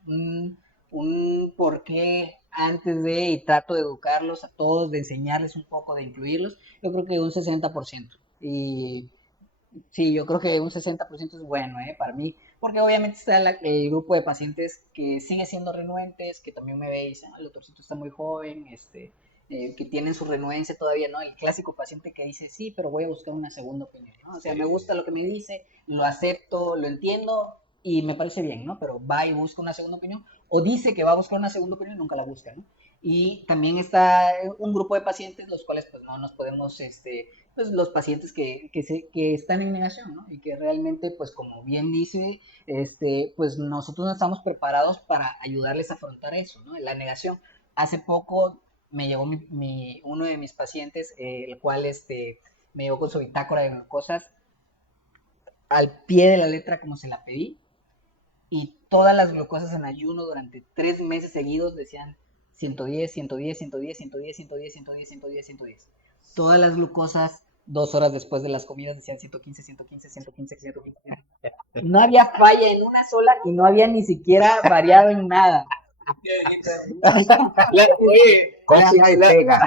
un porqué antes de y trato de educarlos a todos, de enseñarles un poco, de incluirlos. Yo creo que un 60%. Y sí, yo creo que un 60% es bueno, para mí, porque obviamente está el grupo de pacientes que sigue siendo renuentes, que también me ve y dicen, el doctorcito está muy joven, que tienen su renuencia todavía, ¿no? El clásico paciente que dice, sí, pero voy a buscar una segunda opinión, ¿no? O sea, me gusta lo que me dice, lo acepto, lo entiendo y me parece bien, ¿no? Pero va y busca una segunda opinión, o dice que va a buscar una segunda opinión y nunca la busca, ¿no? Y también está un grupo de pacientes, los cuales pues no nos podemos, pues los pacientes que están en negación, ¿no? Y que realmente, pues como bien dice, pues nosotros no estamos preparados para ayudarles a afrontar eso, ¿no? La negación. Hace poco me llegó uno de mis pacientes, el cual me llegó con su bitácora de cosas al pie de la letra como se la pedí, y todas las glucosas en ayuno durante 3 meses seguidos decían 110, 110, 110, 110, 110, 110, 110, 110. Todas las glucosas 2 horas después de las comidas decían 115, 115, 115, 115. No había falla en una sola y no había ni siquiera variado en nada. Oye, Copia y pega.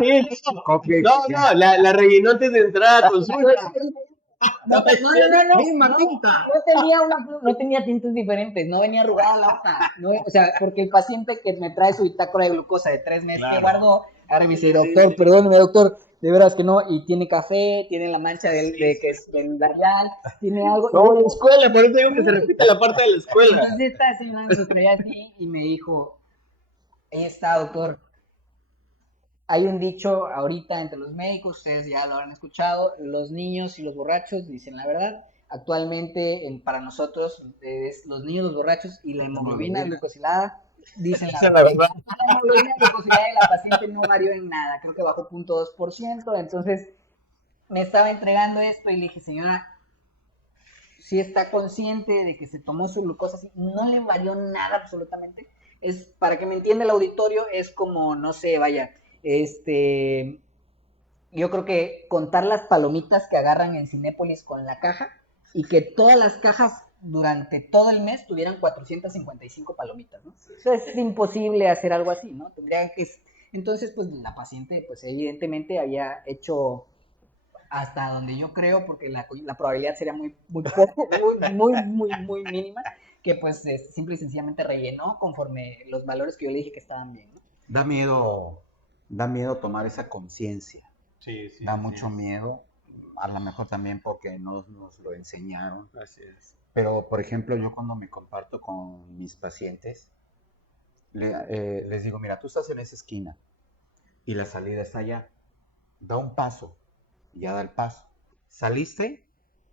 Copia y pega. la rellenó antes de entrar a consulta. No, Misma tinta. no tenía tintes diferentes, no venía arrugada la hoja. No, o sea, porque el paciente que me trae su bitácora de glucosa de 3 meses que guardó, ahora me dice, doctor, perdóneme, doctor, de veras que no, y tiene café, tiene la mancha de que es del labial, tiene algo. No, en la escuela, por eso digo que se repite la parte de la escuela. Entonces esta señora se traía así y me dijo, ahí está, doctor. Hay un dicho ahorita entre los médicos, ustedes ya lo habrán escuchado, los niños y los borrachos dicen la verdad. Actualmente, para nosotros, los niños, los borrachos y la hemoglobina glucosilada dicen la verdad. La hemoglobina glucosilada de la paciente no varió en nada, creo que bajó 0.2%. Entonces, me estaba entregando esto y le dije, señora, si está consciente de que se tomó su glucosa así, no le varió nada absolutamente. Es, para que me entienda el auditorio, es como, no sé, vaya, yo creo que contar las palomitas que agarran en Cinépolis con la caja y que todas las cajas durante todo el mes tuvieran 455 palomitas, ¿no? Eso es imposible hacer algo así, ¿no? Tendría que... Entonces, pues la paciente, pues evidentemente había hecho hasta donde yo creo, porque la probabilidad sería muy, muy poco, muy mínima, que pues simple y sencillamente rellenó conforme los valores que yo le dije que estaban bien, ¿no? Da miedo tomar esa conciencia. Sí, sí, Da así mucho es. miedo, a lo mejor también porque no nos lo enseñaron. Así es. Pero, por ejemplo, yo cuando me comparto con mis pacientes, les digo, mira, tú estás en esa esquina y la salida está allá. Da un paso y ya da el paso. ¿Saliste?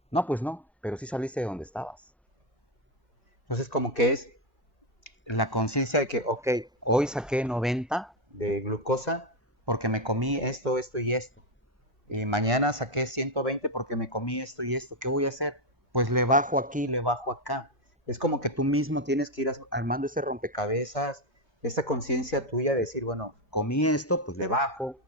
No, pues no, pero sí saliste de donde estabas. Entonces, como que es la conciencia de que, ok, hoy saqué 90 de glucosa porque me comí esto, esto y esto. Y mañana saqué 120 porque me comí esto y esto. ¿Qué voy a hacer? Pues le bajo aquí, le bajo acá. Es como que tú mismo tienes que ir armando ese rompecabezas, esa conciencia tuya de decir, bueno, comí esto, pues le bajo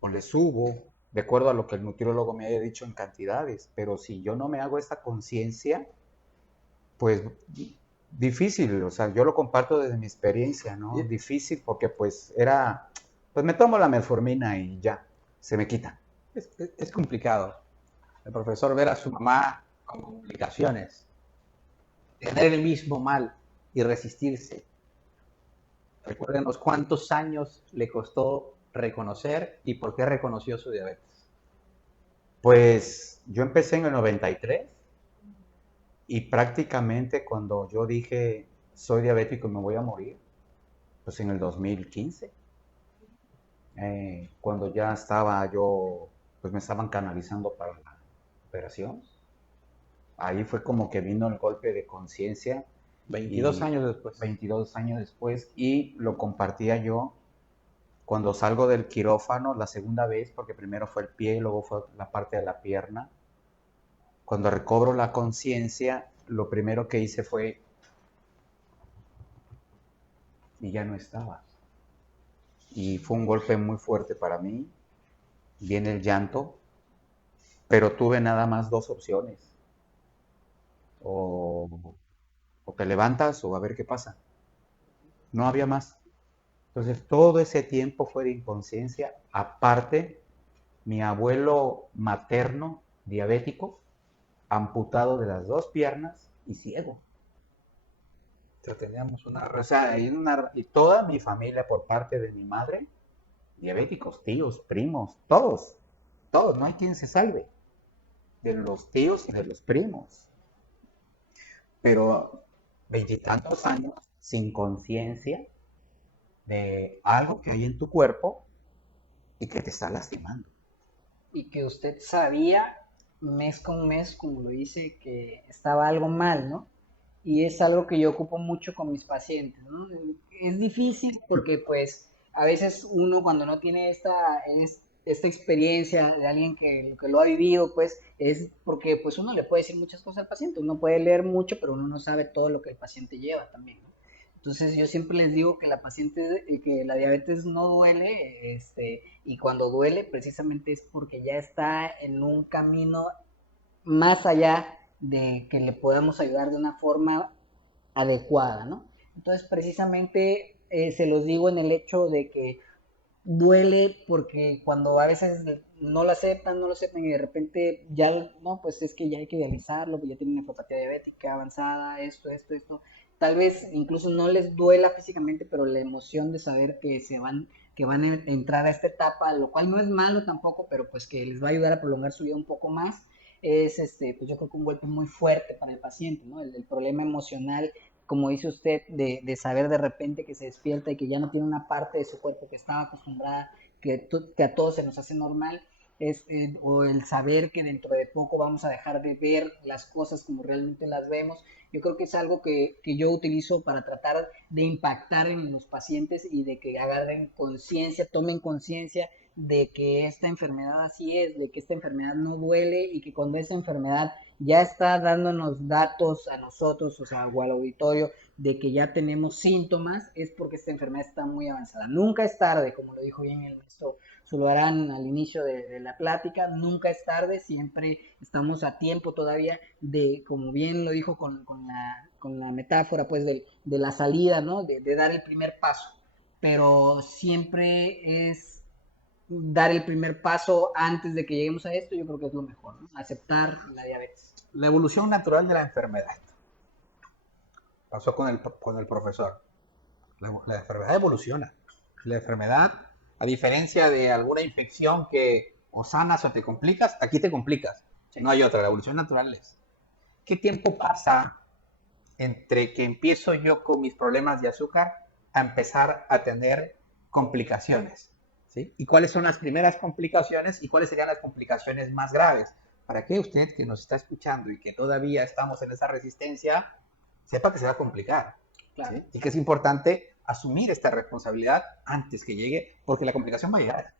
o le subo, de acuerdo a lo que el nutriólogo me haya dicho en cantidades. Pero si yo no me hago esta conciencia, pues difícil, o sea, yo lo comparto desde mi experiencia, ¿no? Difícil porque pues pues me tomo la metformina y ya, se me quita. Es complicado. El profesor ver a su mamá con complicaciones, tener el mismo mal y resistirse. Recuérdenos cuántos años le costó reconocer y por qué reconoció su diabetes. Pues yo empecé en el 93 y prácticamente cuando yo dije soy diabético y me voy a morir, pues en el 2015, cuando ya estaba yo, pues me estaban canalizando para la operación. Ahí fue como que vino el golpe de conciencia. 22 años después. 22 años después, y lo compartía yo cuando salgo del quirófano la segunda vez, porque primero fue el pie y luego fue la parte de la pierna. Cuando recobro la conciencia, lo primero que hice fue, y ya no estaba. Y fue un golpe muy fuerte para mí. Viene el llanto, pero tuve nada más dos opciones. O te levantas o a ver qué pasa. No había más. Entonces todo ese tiempo fue de inconsciencia. Aparte, mi abuelo materno, diabético, amputado de las dos piernas y ciego. Pero teníamos una O sea, y toda mi familia por parte de mi madre, diabéticos, tíos, primos, todos, no hay quien se salve de los tíos y de los primos. Pero 20 años sin conciencia de algo que hay en tu cuerpo y que te está lastimando. Y que usted sabía mes con mes, como lo dice, que estaba algo mal, ¿no? Y es algo que yo ocupo mucho con mis pacientes, ¿no? Es difícil porque pues a veces uno cuando no tiene esta experiencia de alguien que lo ha vivido, pues es porque pues uno le puede decir muchas cosas al paciente, uno puede leer mucho, pero uno no sabe todo lo que el paciente lleva también, ¿no? Entonces yo siempre les digo que que la diabetes no duele, y cuando duele precisamente es porque ya está en un camino más allá de que le podamos ayudar de una forma adecuada, ¿no? Entonces, precisamente se los digo en el hecho de que duele porque cuando a veces no lo aceptan y de repente ya, no, pues es que ya hay que dializarlo, pues ya tiene una nefropatía diabética avanzada, esto, tal vez incluso no les duela físicamente, pero la emoción de saber que van a entrar a esta etapa, lo cual no es malo tampoco, pero pues que les va a ayudar a prolongar su vida un poco más, es pues yo creo que un golpe muy fuerte para el paciente, ¿no? El problema emocional, como dice usted, de saber de repente que se despierta y que ya no tiene una parte de su cuerpo que estaba acostumbrada, que a todos se nos hace normal, o el saber que dentro de poco vamos a dejar de ver las cosas como realmente las vemos. Yo creo que es algo que yo utilizo para tratar de impactar en los pacientes y de que agarren conciencia, tomen conciencia de que esta enfermedad así es, de que esta enfermedad no duele y que cuando esta enfermedad ya está dándonos datos a nosotros, o sea, o al auditorio, de que ya tenemos síntomas, es porque esta enfermedad está muy avanzada. Nunca es tarde, como lo dijo bien el maestro Zulbarán al inicio de la plática, nunca es tarde, siempre estamos a tiempo todavía de, como bien lo dijo con la metáfora, pues, de la salida, ¿no? De dar el primer paso, pero siempre es dar el primer paso antes de que lleguemos a esto, yo creo que es lo mejor, ¿no? Aceptar la diabetes. La evolución natural de la enfermedad. Pasó con el profesor. La enfermedad evoluciona. La enfermedad, a diferencia de alguna infección que o sanas o te complicas, aquí te complicas. Sí. No hay otra. La evolución natural es. ¿Qué tiempo pasa entre que empiezo yo con mis problemas de azúcar a empezar a tener complicaciones? ¿Sí? ¿Y cuáles son las primeras complicaciones y cuáles serían las complicaciones más graves? Para que usted que nos está escuchando y que todavía estamos en esa resistencia, sepa que se va a complicar. Claro. ¿Sí? Y que es importante asumir esta responsabilidad antes que llegue, porque la complicación va a llegar.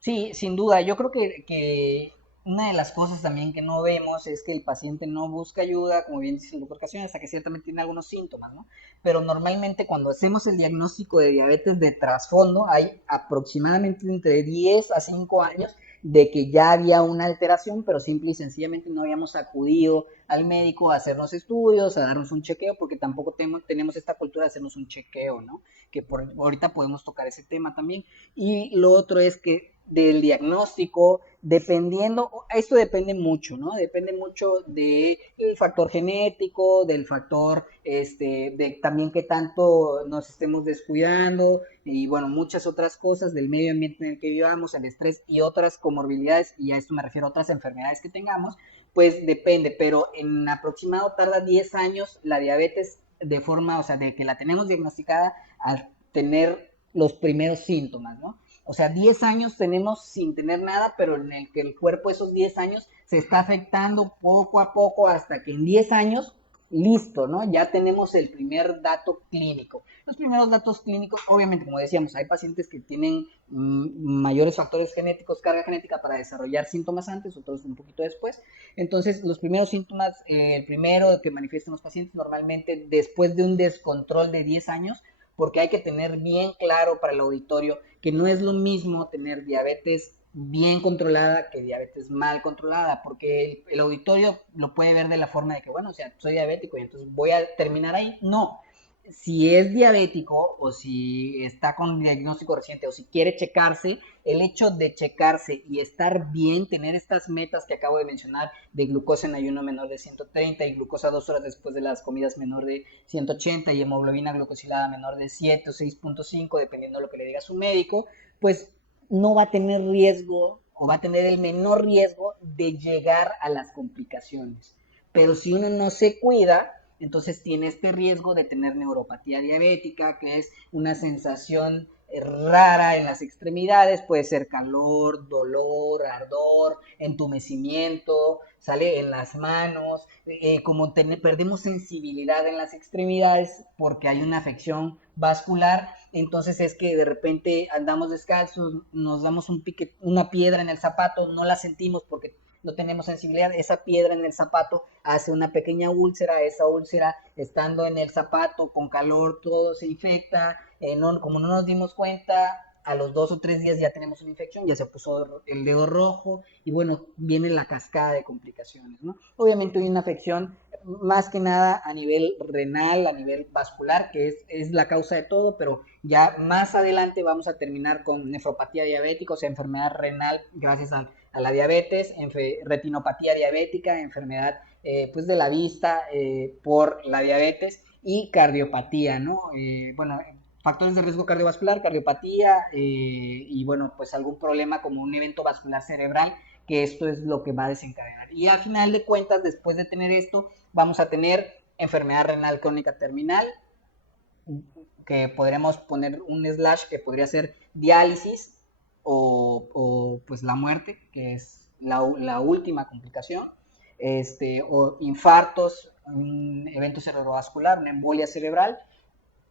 Sí, sin duda. Yo creo que una de las cosas también que no vemos es que el paciente no busca ayuda, como bien dice el doctor Castañón, hasta que ciertamente tiene algunos síntomas, ¿no? Pero normalmente cuando hacemos el diagnóstico de diabetes de trasfondo, hay aproximadamente entre 10 a 5 años de que ya había una alteración, pero simple y sencillamente no habíamos acudido al médico a hacernos estudios, a darnos un chequeo, porque tampoco tenemos esta cultura de hacernos un chequeo, ¿no? Que ahorita podemos tocar ese tema también. Y lo otro es que del diagnóstico, dependiendo, esto depende mucho, ¿no? Depende mucho del factor genético, del factor, de también qué tanto nos estemos descuidando y bueno, muchas otras cosas del medio ambiente en el que vivamos, el estrés y otras comorbilidades, y a esto me refiero a otras enfermedades que tengamos, pues depende, pero en aproximado tarda 10 años la diabetes de forma, o sea, de que la tenemos diagnosticada al tener los primeros síntomas, ¿no? O sea, 10 años tenemos sin tener nada, pero en el que el cuerpo esos 10 años se está afectando poco a poco hasta que en 10 años, listo, ¿no? Ya tenemos el primer dato clínico. Los primeros datos clínicos, obviamente, como decíamos, hay pacientes que tienen mayores factores genéticos, carga genética para desarrollar síntomas antes, otros un poquito después. Entonces, los primeros síntomas, el primero que manifiestan los pacientes normalmente después de un descontrol de 10 años, porque hay que tener bien claro para el auditorio que no es lo mismo tener diabetes bien controlada que diabetes mal controlada, porque el auditorio lo puede ver de la forma de que, bueno, o sea, soy diabético y entonces voy a terminar ahí. No, si es diabético o si está con diagnóstico reciente o si quiere checarse, el hecho de checarse y estar bien, tener estas metas que acabo de mencionar de glucosa en ayuno menor de 130 y glucosa 2 horas después de las comidas menor de 180 y hemoglobina glucosilada menor de 7 o 6.5, dependiendo de lo que le diga su médico, pues no va a tener riesgo o va a tener el menor riesgo de llegar a las complicaciones. Pero si uno no se cuida, entonces tiene este riesgo de tener neuropatía diabética, que es una sensación rara en las extremidades, puede ser calor, dolor, ardor, entumecimiento, sale en las manos, como perdemos sensibilidad en las extremidades porque hay una afección vascular, entonces es que de repente andamos descalzos, nos damos una piedra en el zapato, no la sentimos porque no tenemos sensibilidad, esa piedra en el zapato hace una pequeña úlcera, esa úlcera estando en el zapato con calor todo se infecta, como no nos dimos cuenta, a los 2 o 3 días ya tenemos una infección, ya se puso el dedo rojo y bueno, viene la cascada de complicaciones, ¿no? Obviamente hay una afección más que nada a nivel renal, a nivel vascular, que es la causa de todo, pero ya más adelante vamos a terminar con nefropatía diabética, o sea, enfermedad renal gracias a la diabetes, retinopatía diabética, enfermedad pues de la vista por la diabetes y cardiopatía, ¿no? Bueno, factores de riesgo cardiovascular, cardiopatía y bueno, pues algún problema como un evento vascular cerebral, que esto es lo que va a desencadenar. Y al final de cuentas, después de tener esto, vamos a tener enfermedad renal crónica terminal, que podríamos poner un slash que podría ser diálisis o pues la muerte, que es la última complicación, o infartos, un evento cerebrovascular, una embolia cerebral,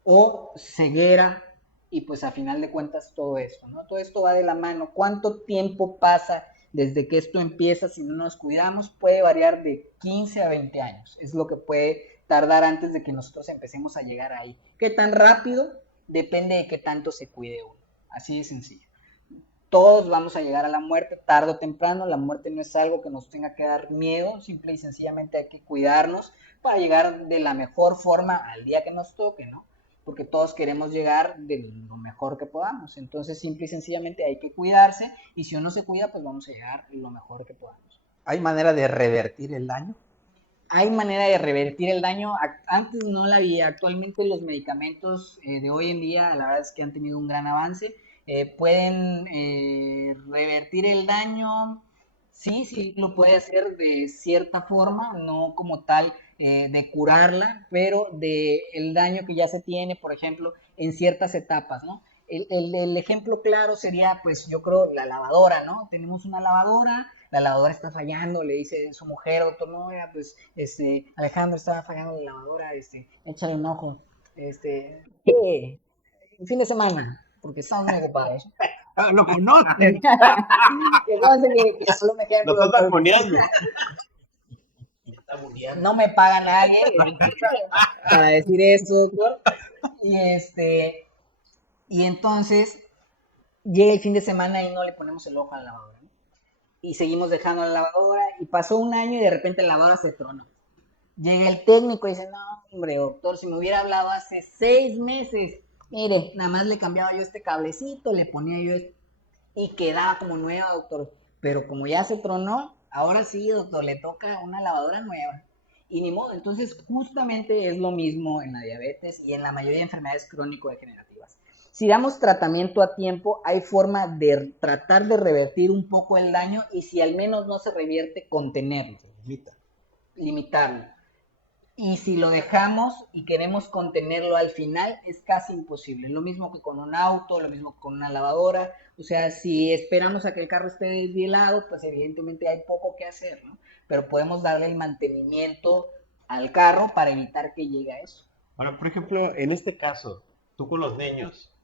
o ceguera, y pues a final de cuentas todo esto, ¿no? Todo esto va de la mano. ¿Cuánto tiempo pasa desde que esto empieza si no nos cuidamos? Puede variar de 15 a 20 años, es lo que puede tardar antes de que nosotros empecemos a llegar ahí. ¿Qué tan rápido? Depende de qué tanto se cuide uno, así de sencillo. Todos vamos a llegar a la muerte tarde o temprano, la muerte no es algo que nos tenga que dar miedo, simple y sencillamente hay que cuidarnos para llegar de la mejor forma al día que nos toque, ¿no? porque todos queremos llegar de lo mejor que podamos. Entonces, simple y sencillamente hay que cuidarse, y si uno se cuida, pues vamos a llegar lo mejor que podamos. ¿Hay manera de revertir el daño? Hay manera de revertir el daño. Antes no la había. Actualmente los medicamentos de hoy en día, la verdad es que han tenido un gran avance. Pueden revertir el daño. Sí, sí, lo puede hacer de cierta forma, no como tal de curarla, pero de el daño que ya se tiene, por ejemplo, en ciertas etapas, ¿no? El ejemplo claro sería, pues yo creo, la lavadora, ¿no? Tenemos una lavadora, la lavadora está fallando, le dice su mujer, doctor, no, pues, Alejandro, estaba fallando la lavadora, échale un ojo, ¿qué? Un fin de semana, porque estamos muy ocupados. Lo conocen. Que conste que solo me quedan Lo estás doctor. balconeando. Está bulleando. No me paga nadie para decir esto, doctor. Y entonces llega el fin de semana y no le ponemos el ojo a la lavadora, ¿no? Y seguimos dejando la lavadora, y pasó un año y de repente la lavadora se tronó. Llega el técnico y dice, no, hombre, doctor, si me hubiera hablado hace 6 meses, mire, nada más le cambiaba yo este cablecito, le ponía yo y quedaba como nueva, doctor. Pero como ya se tronó, ahora sí, doctor, le toca una lavadora nueva. Y ni modo. Entonces, justamente es lo mismo en la diabetes y en la mayoría de enfermedades crónico-degenerativas. Si damos tratamiento a tiempo, hay forma de tratar de revertir un poco el daño, y si al menos no se revierte, contenerlo, limitarlo. Y si lo dejamos y queremos contenerlo al final, es casi imposible. Lo mismo que con un auto, lo mismo que con una lavadora. O sea, si esperamos a que el carro esté desvielado, pues evidentemente hay poco que hacer, ¿no? Pero podemos darle el mantenimiento al carro para evitar que llegue a eso. Ahora, por ejemplo, en este caso, tú con los niños,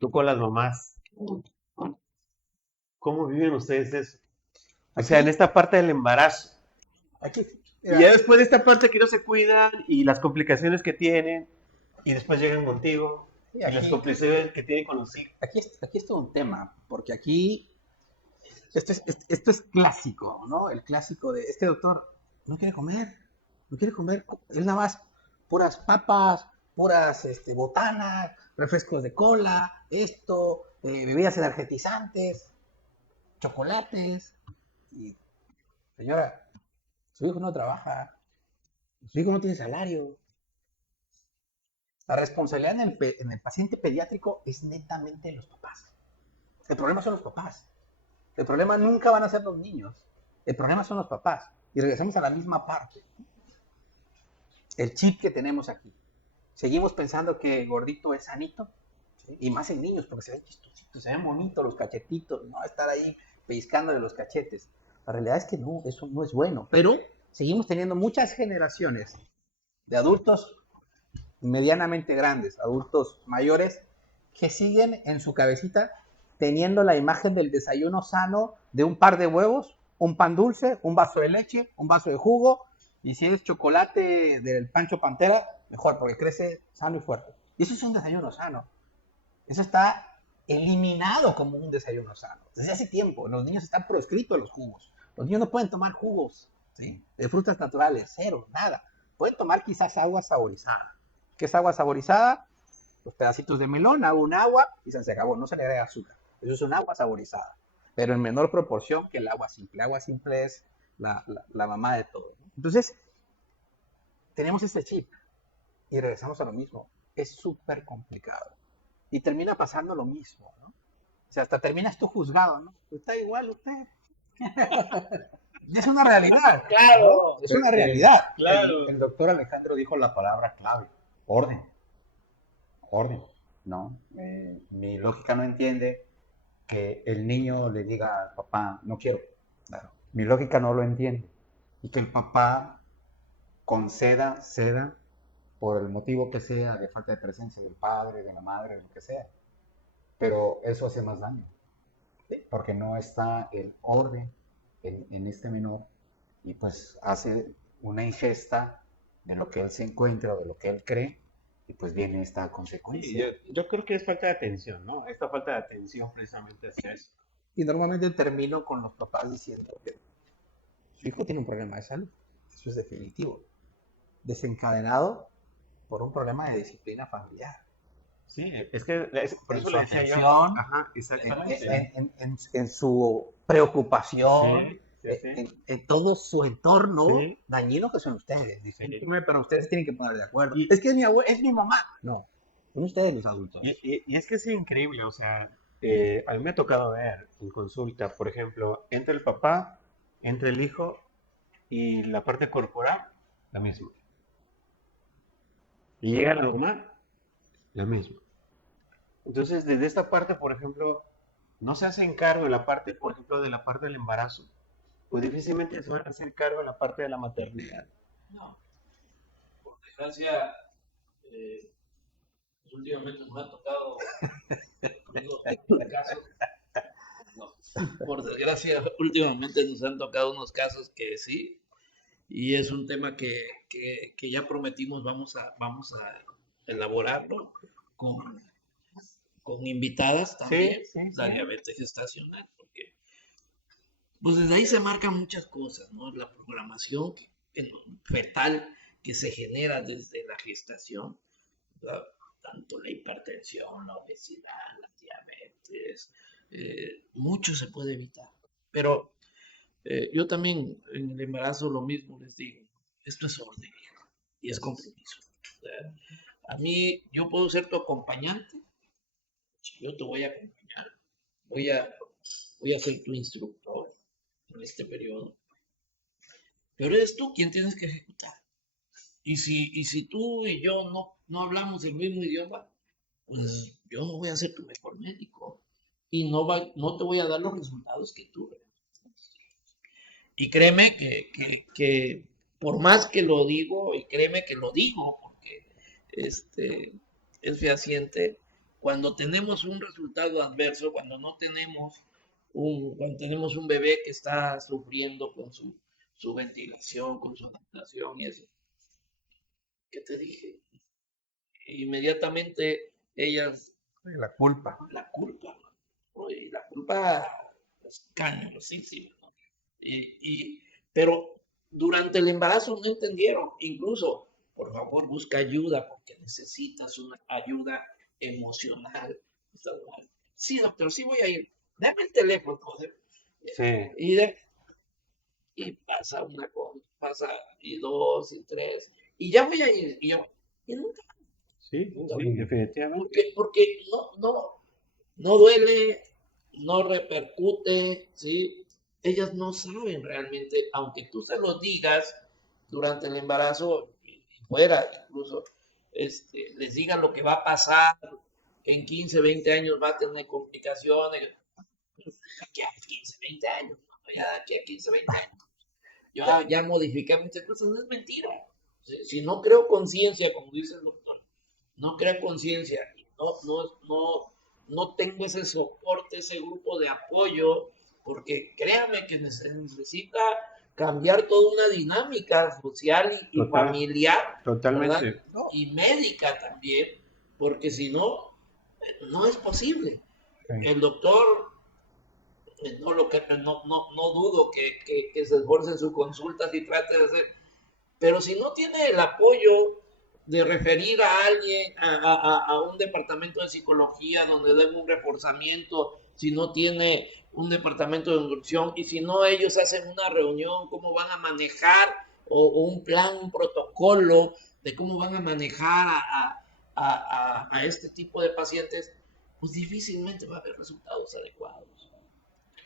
tú con las mamás, ¿cómo viven ustedes eso? O sea, en esta parte del embarazo. Aquí, Y ya después de esta parte que no se cuidan y las complicaciones que tienen, y después llegan contigo, Sí, y las aquí, complicaciones que tienen con los hijos. aquí es todo un tema, porque aquí esto es clásico, ¿no? El clásico de este doctor no quiere comer, no quiere comer, él nada más puras papas, puras botanas, refrescos de cola, bebidas energetizantes, chocolates. Y, señora, su hijo no trabaja, su hijo no tiene salario. La responsabilidad en el paciente pediátrico es netamente de los papás. El problema son los papás. El problema nunca van a ser los niños. El problema son los papás. Y regresamos a la misma parte. El chip que tenemos aquí. Seguimos pensando que gordito es sanito. ¿Sí? Y más en niños, porque se ven chistositos, se ven bonitos los cachetitos, ¿no? Estar ahí pellizcándole los cachetes. La realidad es que no, eso no es bueno. Pero seguimos teniendo muchas generaciones de adultos medianamente grandes, adultos mayores, que siguen en su cabecita teniendo la imagen del desayuno sano de un par de huevos, un pan dulce, un vaso de leche, un vaso de jugo, y si es chocolate del Pancho Pantera, mejor, porque crece sano y fuerte. Y eso es un desayuno sano. Eso está eliminado como un desayuno sano. Desde hace tiempo, los niños están proscritos los jugos. Los niños no pueden tomar jugos, ¿sí? De frutas naturales, cero, nada. Pueden tomar quizás agua saborizada. ¿Qué es agua saborizada? Los pedacitos de melón, hago un agua y se acabó, no se le agrega azúcar. Eso es un agua saborizada, pero en menor proporción que el agua simple. Agua simple es la mamá de todo, ¿no? Entonces, tenemos este chip y regresamos a lo mismo. Es súper complicado. Y termina pasando lo mismo, ¿no? O sea, hasta terminas tú juzgado, ¿no? Está igual usted. Es una realidad. Claro. ¿no? Es una realidad. Claro. El doctor Alejandro dijo la palabra clave, orden. Orden, ¿no? Mi lógica no entiende que el niño le diga al papá, no quiero. Claro. Mi lógica no lo entiende. Y que el papá ceda, por el motivo que sea, de falta de presencia del padre, de la madre, lo que sea. Pero eso hace más daño. Porque no está el orden en este menor, y pues hace una ingesta de lo que él se encuentra o de lo que él cree, y pues viene esta Sí, consecuencia. yo creo que es falta de atención, ¿no? Esta falta de atención precisamente hacia eso. Y normalmente termino con los papás diciendo que su hijo tiene un problema de salud. Eso es definitivo. Desencadenado por un problema de disciplina familiar. Sí, es que por En eso su le decía yo. atención, Ajá, exactamente. en su preocupación, Sí, sí, sí. en todo su entorno Sí. dañino que son ustedes. Dicen, Sí. pero ustedes tienen que poner de acuerdo. Y- Es que es mi abuela, es mi mamá. No, son ustedes los adultos. Y es que es increíble, o sea, a mí me ha tocado ver en consulta, por ejemplo, entre el papá, entre el hijo y la parte corporal, la misma. Y llega la mamá, la misma. Entonces, desde esta parte, por ejemplo, no se hace cargo de la parte, por ejemplo, de la parte del embarazo, pues difícilmente se va a hacer cargo de la parte de la maternidad. No, por desgracia, últimamente nos han tocado unos casos. No, por desgracia, últimamente nos han tocado unos casos que sí, y es un tema que ya prometimos vamos a elaborarlo con, con invitadas también, Sí, sí, la sí. diabetes gestacional, porque pues desde ahí se marcan muchas cosas, ¿no? La programación fetal que se genera desde la gestación, ¿verdad? Tanto la hipertensión, la obesidad, la diabetes, mucho se puede evitar. Pero yo también en el embarazo lo mismo les digo, esto es orden y es compromiso. O sea, a mí, yo puedo ser tu acompañante, yo te voy a acompañar, voy a, voy a ser tu instructor en este periodo, pero eres tú quien tienes que ejecutar. Y si tú y yo no hablamos el mismo idioma, pues yo no voy a ser tu mejor médico y no te voy a dar los resultados que tú. Y créeme que por más que lo digo, y créeme que lo digo, porque es fehaciente, cuando tenemos un resultado adverso, cuando tenemos un bebé que está sufriendo con su ventilación, con su adaptación y eso, ¿qué te dije? Inmediatamente ellas, La culpa. la culpa, ¿no? Y la culpa es cañosísima, ¿no? Pero durante el embarazo no entendieron, incluso, por favor, busca ayuda porque necesitas una ayuda emocional. Sí, doctor, sí voy a ir. Dame el teléfono. Sí. Y pasa una cosa, pasa y dos y tres, y ya voy a ir. Y nunca, Sí, nunca. sí, definitivamente. Porque no duele, no repercute, ¿sí? Ellas no saben realmente, aunque tú se lo digas durante el embarazo y fuera, incluso, les digan lo que va a pasar, que en 15, 20 años va a tener complicaciones. Aquí a 15, 20 años, ¿no? Ya de aquí a 15, 20 años. Yo ya modifiqué muchas cosas, no es mentira. Si no creo conciencia, como dice el doctor, no crea conciencia, no tengo ese soporte, ese grupo de apoyo, porque créame que necesita cambiar toda una dinámica social y familiar, Totalmente. ¿verdad? Y médica también, porque si no, no es posible. Sí. El doctor, no dudo que se esfuerce en sus consultas y trate de hacer, pero si no tiene el apoyo de referir a alguien a un departamento de psicología donde den un reforzamiento, si no tiene un departamento de nutrición y si no ellos hacen una reunión, cómo van a manejar o un plan, un protocolo de cómo van a manejar a este tipo de pacientes, pues difícilmente va a haber resultados adecuados.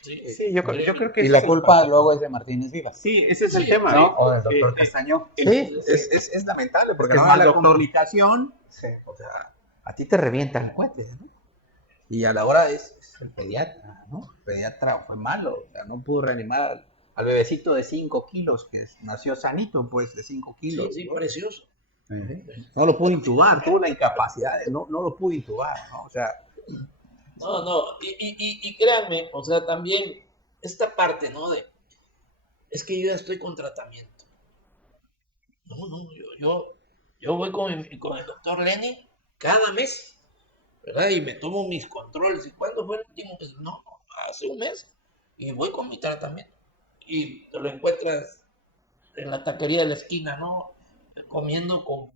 Sí, Sí, yo creo que Y ese la es el culpa factor. luego es de Martínez Vivas. Sí, ese es el Sí, tema. ¿No? O del doctor Eh, Castaño. eh, Sí, eh, es lamentable porque Es no mal la doctor. comunicación, o sea, a ti te revientan el cohete, ¿no? Y a la hora es el pediatra, ¿no? El pediatra fue malo, o sea, no pudo reanimar al bebecito de 5 kilos, que nació sanito, pues, de 5 kilos. sí, ¿no? precioso. No lo pudo intubar, tuvo una incapacidad, no lo pudo intubar, ¿no? O sea, No, y créanme, o sea, también esta parte, ¿no? Es que yo ya estoy con tratamiento. No, yo voy con el doctor Lenny cada mes, ¿verdad? Y me tomo mis controles. ¿Y cuándo fue el último mes? No, hace un mes. Y voy con mi tratamiento. Y te lo encuentras en la taquería de la esquina, ¿no? Comiendo con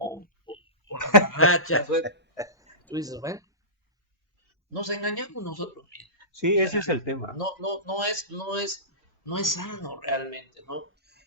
con las garnachas. Tú dices, bueno, nos engañamos nosotros mismos. Sí, ese es el tema. No es sano realmente, ¿no?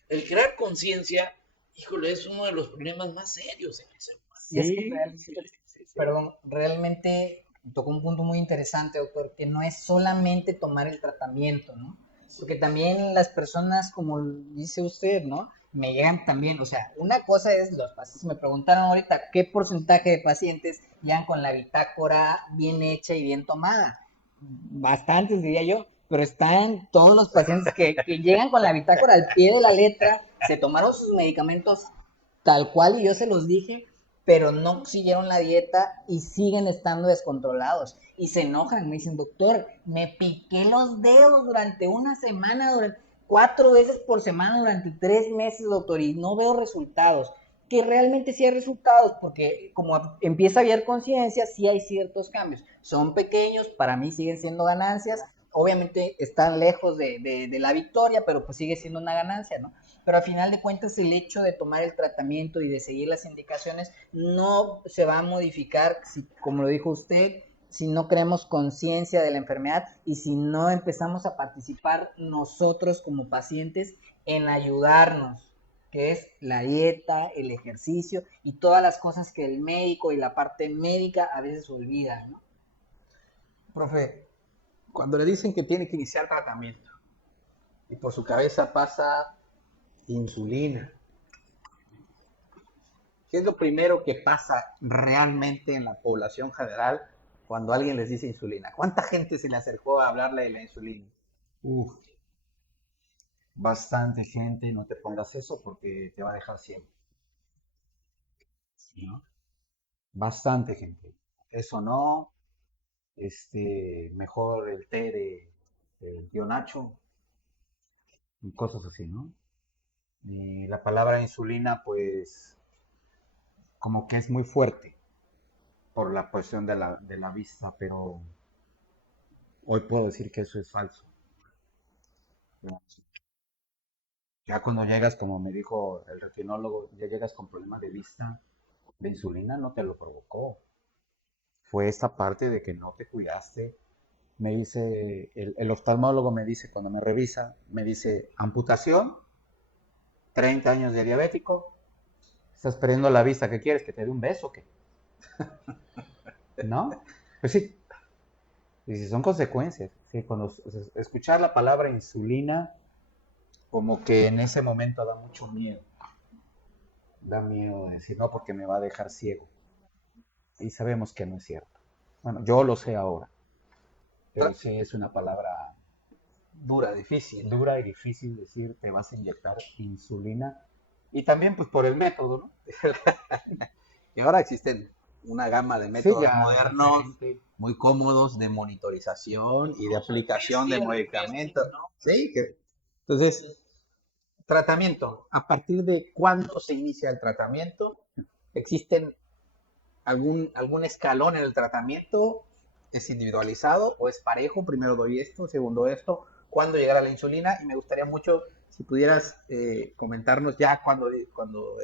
El crear conciencia, híjole, es uno de los problemas más serios en el ser humano. Y es que Sí, realmente, sí. perdón, realmente tocó un punto muy interesante, doctor, que no es solamente tomar el tratamiento, ¿no? Porque también las personas, como dice usted, ¿no? Me llegan también, o sea, una cosa es los pacientes, me preguntaron ahorita qué porcentaje de pacientes llegan con la bitácora bien hecha y bien tomada. Bastantes, diría yo, pero están todos los pacientes que llegan con la bitácora al pie de la letra, se tomaron sus medicamentos tal cual y yo se los dije, pero no siguieron la dieta y siguen estando descontrolados. Y se enojan, me dicen, doctor, me piqué los dedos durante una semana, durante 4 veces por semana durante 3 meses, doctor, y no veo resultados. Que realmente sí hay resultados, porque como empieza a haber conciencia, sí hay ciertos cambios. Son pequeños, para mí siguen siendo ganancias. Obviamente están lejos de la victoria, pero pues sigue siendo una ganancia, ¿no? Pero al final de cuentas el hecho de tomar el tratamiento y de seguir las indicaciones no se va a modificar, si, como lo dijo usted, si no creamos conciencia de la enfermedad y si no empezamos a participar nosotros como pacientes en ayudarnos, que es la dieta, el ejercicio y todas las cosas que el médico y la parte médica a veces olvidan, ¿no? Profe, cuando le dicen que tiene que iniciar tratamiento y por su cabeza pasa insulina, ¿qué es lo primero que pasa realmente en la población general cuando alguien les dice insulina? ¿Cuánta gente se le acercó a hablarle de la insulina? Uf, bastante gente, no te pongas eso porque te va a dejar ciego, ¿no? Bastante gente. Eso no, mejor el té del tío Nacho y cosas así, ¿no? Y la palabra insulina, pues, como que es muy fuerte por la cuestión de la vista, pero hoy puedo decir que eso es falso. Ya cuando llegas, como me dijo el retinólogo, ya llegas con problemas de vista, la insulina no te lo provocó. Fue esta parte de que no te cuidaste. Me dice, el oftalmólogo me dice, cuando me revisa, me dice, amputación, 30 años de diabético, estás perdiendo la vista, ¿qué quieres? ¿Que te dé un beso o qué? ¿No? Pues sí, y si son consecuencias. Sí, cuando escuchar la palabra insulina, como que en ese momento da mucho miedo. Da miedo decir, no, porque me va a dejar ciego. Y sabemos que no es cierto. Bueno, yo lo sé ahora, pero sí es una palabra Dura, difícil. dura y difícil decir, te vas a inyectar insulina. Y también pues por el método, ¿no? Y ahora existen una gama de Sí, métodos ya modernos, gente. muy cómodos de monitorización y de aplicación de medicamentos. Sí, entonces, tratamiento. ¿A partir de cuándo se inicia el tratamiento? ¿Existen algún escalón en el tratamiento? ¿Es individualizado o es parejo? Primero doy esto, segundo esto. ¿Cuándo llegará la insulina? Y me gustaría mucho si pudieras comentarnos ya cuando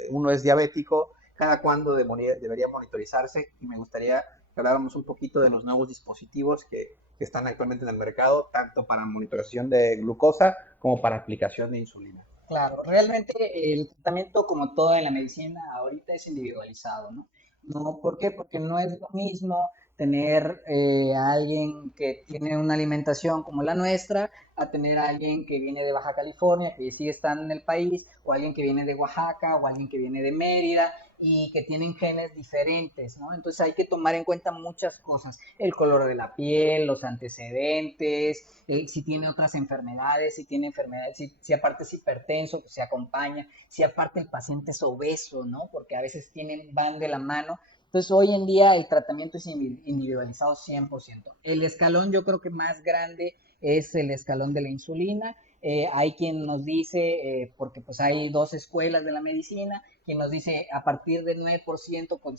uno es diabético, cada cuándo debería monitorizarse. Y me gustaría que habláramos un poquito de los nuevos dispositivos que están actualmente en el mercado, tanto para monitorización de glucosa como para aplicación de insulina. Claro, realmente el tratamiento, como todo en la medicina, ahorita es individualizado, ¿no? No, ¿por qué? Porque no es lo mismo tener a alguien que tiene una alimentación como la nuestra, a tener a alguien que viene de Baja California, que sigue estando en el país, o alguien que viene de Oaxaca, o alguien que viene de Mérida, y que tienen genes diferentes, ¿no? Entonces hay que tomar en cuenta muchas cosas, el color de la piel, los antecedentes, si tiene otras enfermedades, si tiene enfermedades, si aparte es hipertenso, pues se acompaña, si aparte el paciente es obeso, ¿no? Porque a veces van de la mano. Entonces hoy en día el tratamiento es individualizado 100%. El escalón yo creo que más grande es el escalón de la insulina. Hay quien nos dice, porque pues hay dos escuelas de la medicina, quien nos dice a partir del 9% con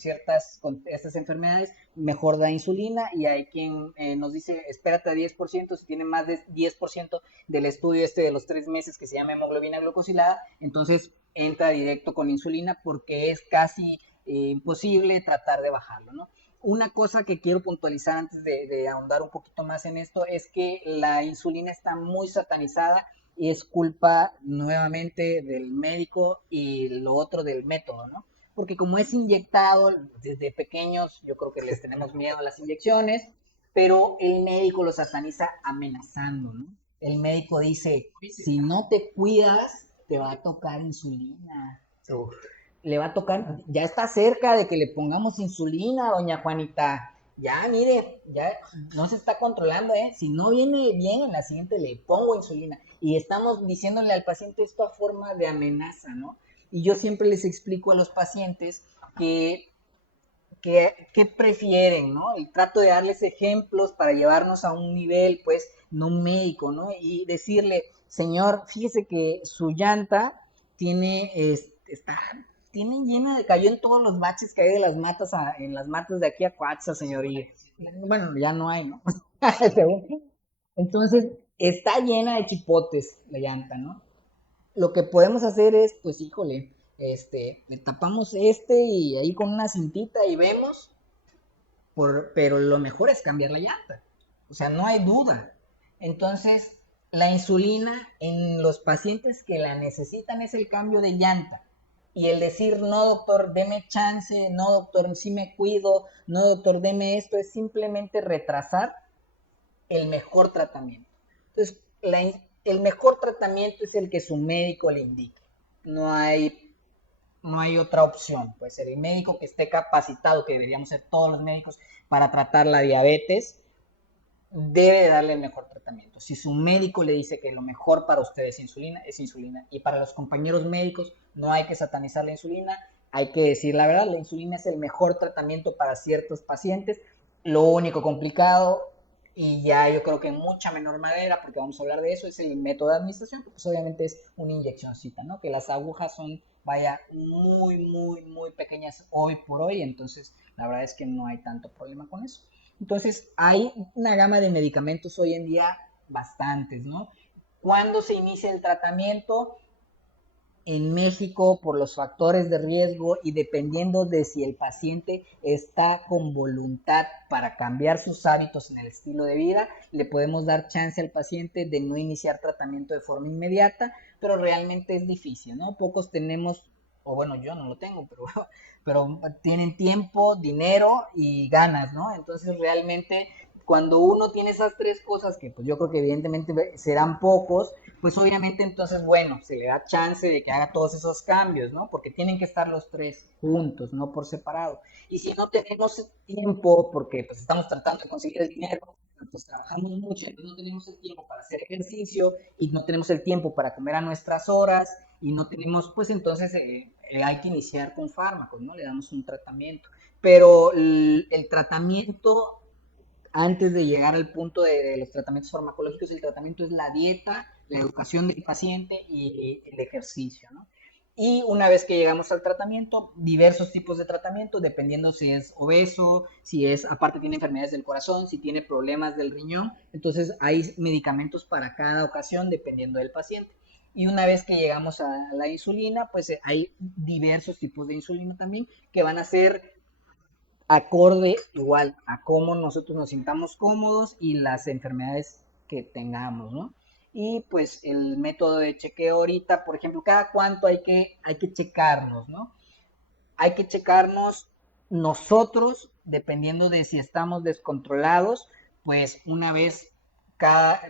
estas enfermedades, mejor da insulina, y hay quien nos dice espérate a 10%, si tiene más de 10% del estudio de los 3 meses que se llama hemoglobina glucosilada, entonces entra directo con insulina porque es casi imposible tratar de bajarlo, ¿no? Una cosa que quiero puntualizar antes de ahondar un poquito más en esto es que la insulina está muy satanizada y es culpa nuevamente del médico y lo otro del método, ¿no? Porque como es inyectado desde pequeños, yo creo que les tenemos miedo a las inyecciones, pero el médico lo sataniza amenazando, ¿no? El médico dice, si no te cuidas, te va a tocar insulina. Le va a tocar, ya está cerca de que le pongamos insulina, doña Juanita. Ya, mire, ya no se está controlando, ¿eh? Si no viene bien, en la siguiente le pongo insulina. Y estamos diciéndole al paciente esto a forma de amenaza, ¿no? Y yo siempre les explico a los pacientes que prefieren, ¿no? Y trato de darles ejemplos para llevarnos a un nivel, pues, no médico, ¿no? Y decirle, señor, fíjese que su llanta tiene, tiene llena de, cayó en todos los baches que hay de las matas, en las matas de aquí a Coaxa, señor. Y, bueno, ya no hay, ¿no? Entonces, está llena de chipotes la llanta, ¿no? Lo que podemos hacer es, pues, híjole, le tapamos y ahí con una cintita y vemos, pero lo mejor es cambiar la llanta. O sea, no hay duda. Entonces, la insulina en los pacientes que la necesitan es el cambio de llanta. Y el decir, no, doctor, deme chance, no, doctor, sí me cuido, no, doctor, deme esto, es simplemente retrasar el mejor tratamiento. Entonces, el mejor tratamiento es el que su médico le indique. No hay otra opción. Puede ser el médico que esté capacitado, que deberíamos ser todos los médicos para tratar la diabetes, debe darle el mejor tratamiento. Si su médico le dice que lo mejor para usted es insulina. Y para los compañeros médicos no hay que satanizar la insulina, hay que decir la verdad, la insulina es el mejor tratamiento para ciertos pacientes. Lo único complicado, y ya yo creo que en mucha menor manera, porque vamos a hablar de eso, es el método de administración, pues obviamente es una inyeccióncita, ¿no? Que las agujas son, vaya, muy, muy, muy pequeñas hoy por hoy, entonces la verdad es que no hay tanto problema con eso. Entonces, hay una gama de medicamentos hoy en día bastantes, ¿no? ¿Cuándo se inicia el tratamiento? En México, por los factores de riesgo y dependiendo de si el paciente está con voluntad para cambiar sus hábitos en el estilo de vida, le podemos dar chance al paciente de no iniciar tratamiento de forma inmediata, pero realmente es difícil, ¿no? Pocos tenemos, o bueno, yo no lo tengo, pero tienen tiempo, dinero y ganas, ¿no? Entonces realmente cuando uno tiene esas tres cosas, que pues yo creo que evidentemente serán pocos, pues obviamente entonces, bueno, se le da chance de que haga todos esos cambios, ¿no? Porque tienen que estar los tres juntos, no por separado. Y si no tenemos tiempo, porque pues estamos tratando de conseguir el dinero, pues trabajamos mucho, entonces no tenemos el tiempo para hacer ejercicio y no tenemos el tiempo para comer a nuestras horas y no tenemos, pues entonces hay que iniciar con fármacos, ¿no? Le damos un tratamiento. Pero el tratamiento antes de llegar al punto de los tratamientos farmacológicos, el tratamiento es la dieta, la educación del paciente y el ejercicio, ¿no? Y una vez que llegamos al tratamiento, diversos tipos de tratamiento, dependiendo si es obeso, si es, aparte tiene enfermedades del corazón, si tiene problemas del riñón, entonces hay medicamentos para cada ocasión dependiendo del paciente. Y una vez que llegamos a la insulina, pues hay diversos tipos de insulina también que van a ser acorde igual a cómo nosotros nos sintamos cómodos y las enfermedades que tengamos, ¿no? Y pues el método de chequeo ahorita, por ejemplo, cada cuánto hay que checarnos, ¿no? Hay que checarnos nosotros, dependiendo de si estamos descontrolados, pues una vez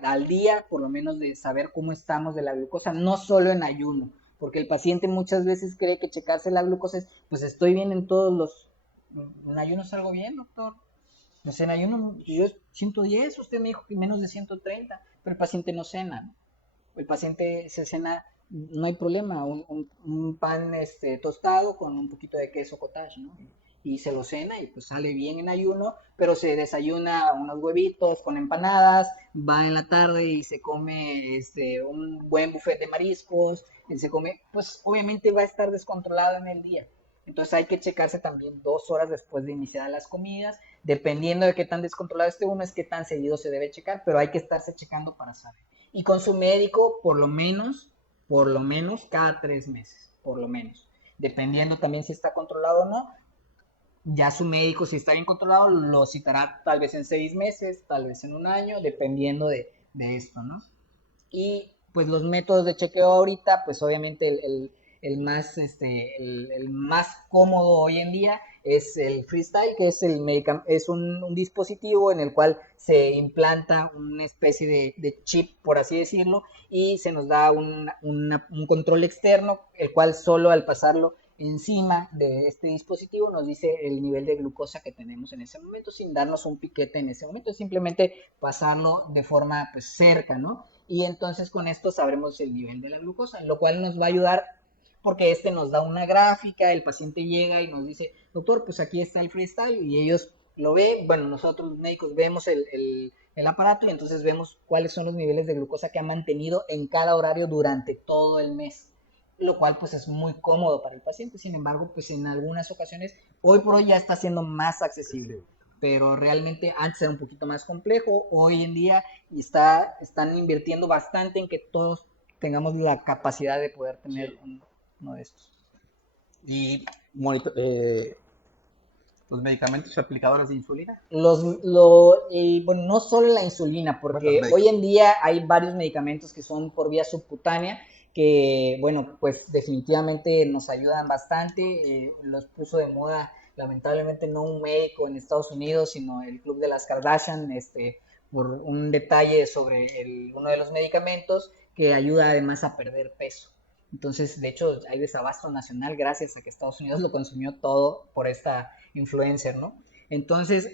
al día, por lo menos de saber cómo estamos de la glucosa, no solo en ayuno, porque el paciente muchas veces cree que checarse la glucosa es, pues estoy bien en todos los, en ayuno salgo bien, doctor. Pues en ayuno yo 110, usted me dijo que menos de 130, pero el paciente no cena, ¿no? El paciente se cena, no hay problema, un pan tostado con un poquito de queso cottage, ¿no? Y se lo cena y pues sale bien en ayuno, pero se desayuna unos huevitos con empanadas, va en la tarde y se come un buen buffet de mariscos, y se come, pues obviamente va a estar descontrolado en el día. Entonces hay que checarse también 2 horas después de iniciar las comidas. Dependiendo de qué tan descontrolado esté uno, es qué tan seguido se debe checar, pero hay que estarse checando para saber. Y con su médico, por lo menos, cada 3 meses, por lo menos. Dependiendo también si está controlado o no, ya su médico, si está bien controlado, lo citará tal vez en 6 meses, tal vez en un año, dependiendo de esto, ¿no? Y pues los métodos de chequeo ahorita, pues obviamente el más, el más cómodo hoy en día es el Freestyle, que es, es un dispositivo en el cual se implanta una especie de chip, por así decirlo, y se nos da un control externo, el cual solo al pasarlo encima de este dispositivo nos dice el nivel de glucosa que tenemos en ese momento, sin darnos un piquete en ese momento, simplemente pasarlo de forma pues cerca, ¿no? Y entonces con esto sabremos el nivel de la glucosa, lo cual nos va a ayudar porque este nos da una gráfica, el paciente llega y nos dice, doctor, pues aquí está el Freestyle, y ellos lo ven, bueno, nosotros los médicos vemos el aparato y entonces vemos cuáles son los niveles de glucosa que ha mantenido en cada horario durante todo el mes, lo cual pues es muy cómodo para el paciente. Sin embargo, pues en algunas ocasiones, hoy por hoy ya está siendo más accesible, pero realmente antes era un poquito más complejo. Hoy en día están invirtiendo bastante en que todos tengamos la capacidad de poder tener uno de estos. Y los medicamentos aplicadores de insulina. Bueno, no solo la insulina, porque hoy en día hay varios medicamentos que son por vía subcutánea, que, bueno, pues definitivamente nos ayudan bastante. Los puso de moda, lamentablemente, no un médico en Estados Unidos, sino el Club de las Kardashian, por un detalle sobre uno de los medicamentos que ayuda además a perder peso. Entonces, de hecho, hay desabasto nacional gracias a que Estados Unidos lo consumió todo por esta influencer, ¿no? Entonces,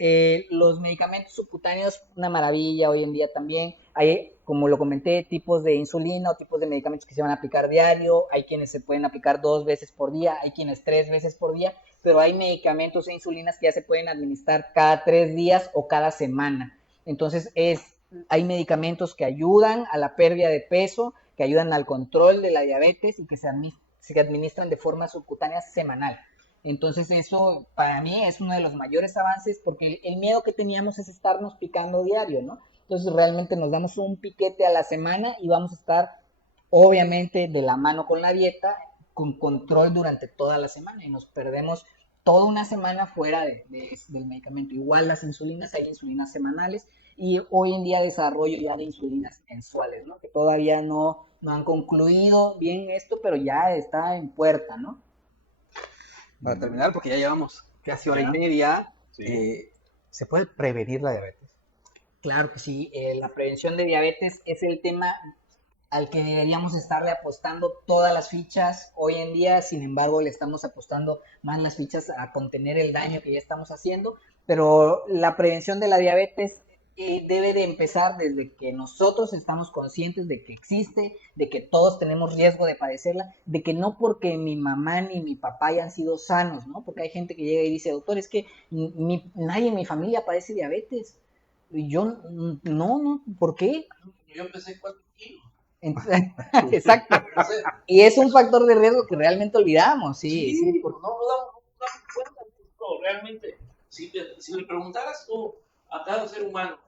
los medicamentos subcutáneos, una maravilla hoy en día también. Hay, como lo comenté, tipos de insulina o tipos de medicamentos que se van a aplicar diario. Hay quienes se pueden aplicar 2 veces por día, hay quienes 3 veces por día, pero hay medicamentos e insulinas que ya se pueden administrar cada 3 días o cada semana. Entonces, hay medicamentos que ayudan a la pérdida de peso, que ayudan al control de la diabetes y que se administran de forma subcutánea semanal. Entonces eso para mí es uno de los mayores avances, porque el miedo que teníamos es estarnos picando diario, ¿no? Entonces realmente nos damos un piquete a la semana y vamos a estar obviamente de la mano con la dieta, con control durante toda la semana, y nos perdemos toda una semana fuera del medicamento. Igual las insulinas, hay insulinas semanales, y hoy en día desarrollo ya de insulinas mensuales, ¿no? Que todavía no han concluido bien esto, pero ya está en puerta, ¿no? Para terminar, porque ya llevamos casi hora y media, ¿se puede prevenir la diabetes? Claro que sí, la prevención de diabetes es el tema al que deberíamos estarle apostando todas las fichas hoy en día. Sin embargo, le estamos apostando más las fichas a contener el daño que ya estamos haciendo, pero la prevención de la diabetes debe de empezar desde que nosotros estamos conscientes de que existe, de que todos tenemos riesgo de padecerla, de que no porque mi mamá ni mi papá hayan sido sanos, ¿no? Porque hay gente que llega y dice, doctor, es que nadie en mi familia padece diabetes. Y yo, no, ¿por qué? Yo empecé 4 kilos. Exacto. Y es un factor de riesgo que realmente olvidamos, sí. No nos damos cuenta de esto. Realmente, si le preguntaras tú a cada ser humano,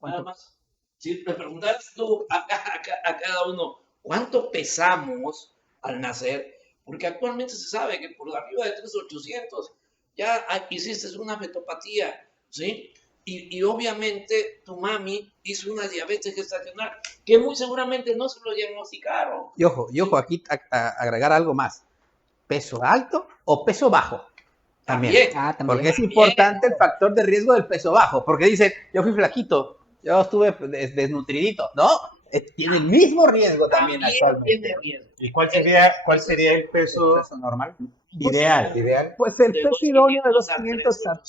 nada más, si le preguntaras tú a cada uno cuánto pesamos al nacer, porque actualmente se sabe que por arriba de 3,800 ya hiciste una fetopatía, ¿sí? Y obviamente tu mami hizo una diabetes gestacional que muy seguramente no se lo diagnosticaron. Y ojo, aquí agregar algo más. ¿Peso alto o peso bajo? También. También. Porque es importante el factor de riesgo del peso bajo. Porque dicen, yo fui flaquito, yo estuve desnutridito. No, tiene el mismo riesgo también actualmente. Tiene riesgo. ¿Y cuál sería el peso normal? ideal? Pues el peso idóneo de 2,500 a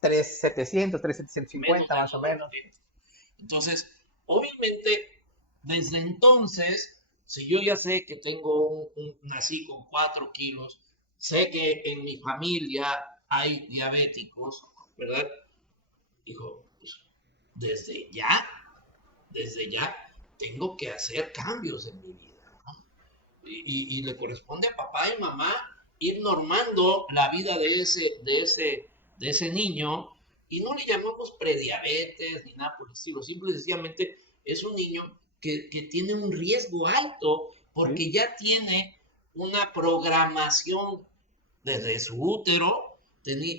3,700, 3,750 más o menos. Entonces, obviamente, desde entonces, si yo ya sé que nací con 4 kilos, sé que en mi familia hay diabéticos, ¿verdad? Dijo, pues, desde ya tengo que hacer cambios en mi vida, ¿no? Y le corresponde a papá y mamá ir normando la vida de ese niño, y no le llamamos prediabetes ni nada por el estilo, simple y sencillamente es un niño que tiene un riesgo alto porque ya tiene una programación desde su útero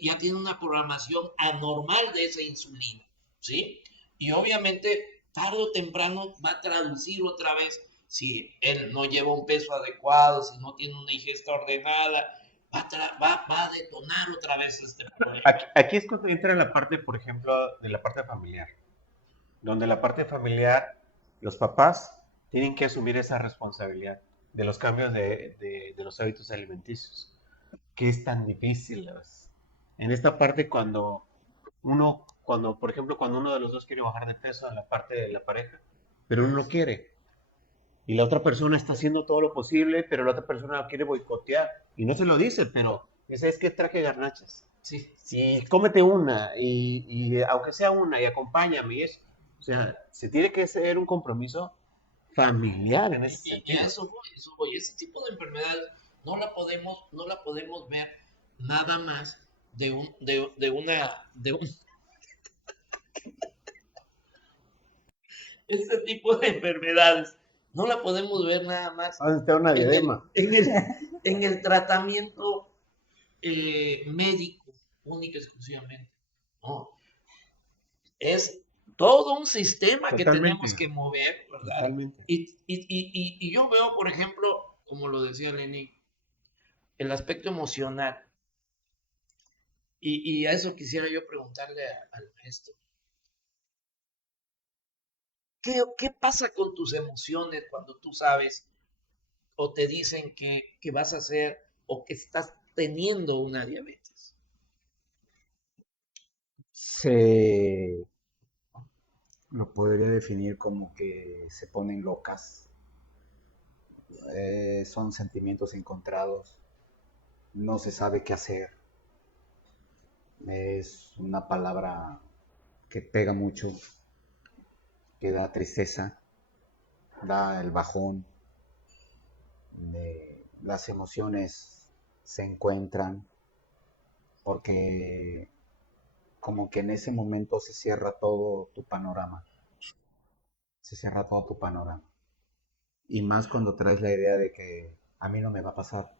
ya tiene una programación anormal de esa insulina, ¿sí? Y obviamente, tarde o temprano va a traducir otra vez, si él no lleva un peso adecuado, si no tiene una ingesta ordenada, va a detonar otra vez este problema. Aquí es cuando entra la parte, por ejemplo, de la parte familiar, donde la parte familiar, los papás tienen que asumir esa responsabilidad de los cambios de los hábitos alimenticios, que es tan difícil. En esta parte por ejemplo, cuando uno de los dos quiere bajar de peso en la parte de la pareja, pero uno no quiere, y la otra persona está haciendo todo lo posible, pero la otra persona quiere boicotear, y no se lo dice, pero ese es que traje garnachas. Sí. Sí, cómete una, y aunque sea una, y acompáñame, y eso. O sea, se tiene que hacer un compromiso familiar en ese Y sentido. a eso voy. Ese tipo de enfermedades no la podemos ver nada más de un este tipo de enfermedades no la podemos ver nada más Vamos a necesitar una diadema. en el tratamiento médico, única y exclusivamente. No, es todo un sistema que Totalmente. tenemos que mover, ¿verdad? Totalmente. Y yo veo, por ejemplo, como lo decía Lenny, el aspecto emocional. Y a eso quisiera yo preguntarle al maestro. ¿Qué pasa con tus emociones cuando tú sabes o te dicen que vas a hacer o que estás teniendo una diabetes? Se lo podría definir como que se ponen locas. Son sentimientos encontrados. No se sabe qué hacer. Es una palabra que pega mucho, que da tristeza, da el bajón. Las emociones se encuentran porque como que en ese momento se cierra todo tu panorama. Se cierra todo tu panorama. Y más cuando traes la idea de que a mí no me va a pasar.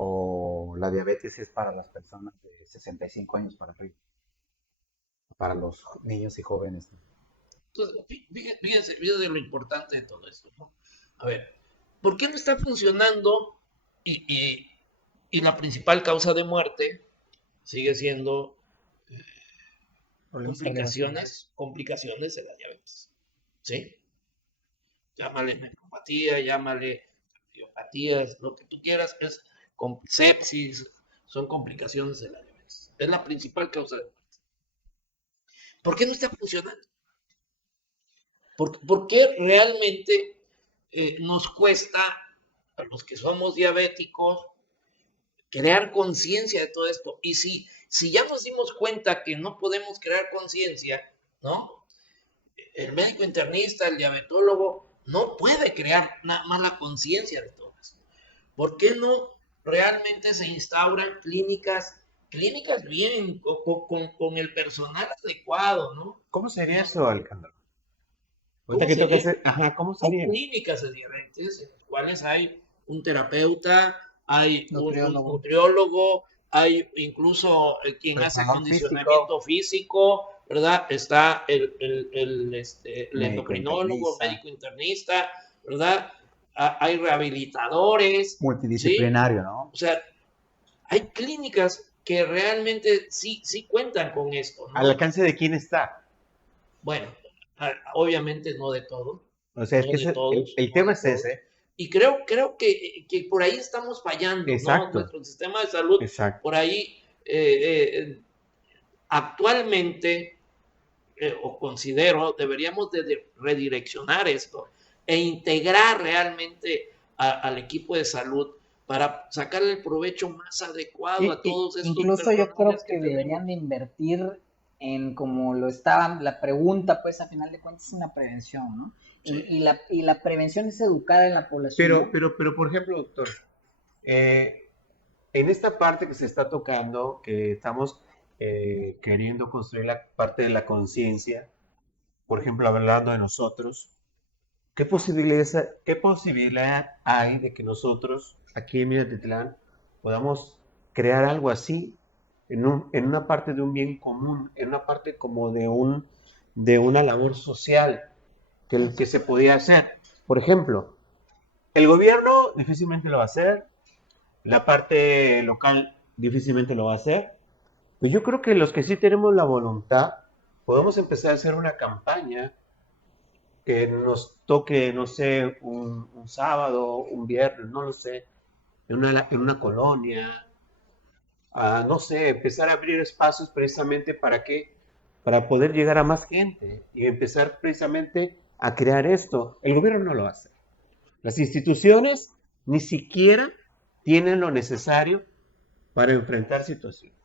O la diabetes es para las personas de 65 años para arriba. Para los niños y jóvenes. Entonces, fíjense lo importante de todo esto, ¿no? A ver, ¿por qué no está funcionando? Y la principal causa de muerte sigue siendo complicaciones de la diabetes. ¿Sí? Llámale nefropatía, llámale cardiopatías, lo que tú quieras, sepsis, son complicaciones de la diabetes. Es la principal causa de muerte. ¿Por qué no está funcionando? ¿Por qué realmente nos cuesta a los que somos diabéticos crear conciencia de todo esto? Y si ya nos dimos cuenta que no podemos crear conciencia, ¿no? El médico internista, el diabetólogo, no puede crear más la conciencia de todo esto. ¿Por qué no realmente se instauran clínicas bien, con el personal adecuado, ¿no? ¿Cómo sería eso, Alejandro? ¿Cómo Ahorita que toca sería? ¿cómo Hay sería? clínicas de diabetes en las cuales hay un terapeuta, hay un Nutriólogo. nutriólogo, hay incluso quien hace Personal acondicionamiento físico, ¿verdad? Está el Médico endocrinólogo, internista. médico internista, ¿verdad? Hay rehabilitadores, Multidisciplinario, ¿no? o sea, hay clínicas que realmente sí cuentan con esto, ¿no? ¿Al alcance de quién está? Bueno, obviamente no de todo. O sea, es No que de todos, el no tema de es todos. ese. Y creo que por ahí estamos fallando, ¿no? Exacto. Nuestro sistema de salud, Exacto. por ahí actualmente, o considero, deberíamos de redireccionar esto e integrar realmente al equipo de salud para sacarle el provecho más adecuado a todos estos Incluso yo creo personajes que tenemos. deberían de invertir en como lo estaba, la pregunta, pues a final de cuentas es una prevención, ¿no? Sí. Y la prevención es educar en la población. Pero por ejemplo, doctor, en esta parte que se está tocando, que estamos queriendo construir la parte de la conciencia, por ejemplo, hablando de nosotros, ¿qué posibilidad hay de que nosotros, aquí en Minatitlán, podamos crear algo así en una parte de un bien común, en una parte como de una labor social que se podía hacer. Por ejemplo, el gobierno difícilmente lo va a hacer, la parte local difícilmente lo va a hacer. Pues yo creo que los que sí tenemos la voluntad, podemos empezar a hacer una campaña que nos toque, no sé, un sábado, un viernes, no lo sé, en una colonia, no sé, empezar a abrir espacios precisamente para que, para poder llegar a más gente y empezar precisamente a crear esto. El gobierno no lo hace. Las instituciones ni siquiera tienen lo necesario para enfrentar situaciones.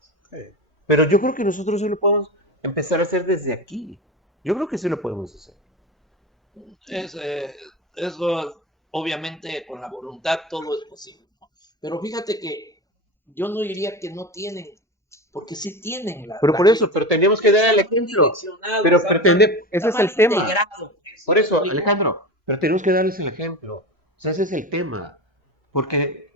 Pero yo creo que nosotros sí lo podemos empezar a hacer desde aquí. Yo creo que sí lo podemos hacer. Es, eso, obviamente, con la voluntad todo es posible, ¿no? Pero fíjate que yo no diría que no tienen, porque sí tienen Pero la por eso, gente. pero tenemos que dar el Está más ejemplo. direccionado, Pero está pretende, ese es más el tema. integrado, ¿sí Por me eso, explico? Alejandro, pero tenemos que darles el ejemplo. O sea, ese es el tema. Porque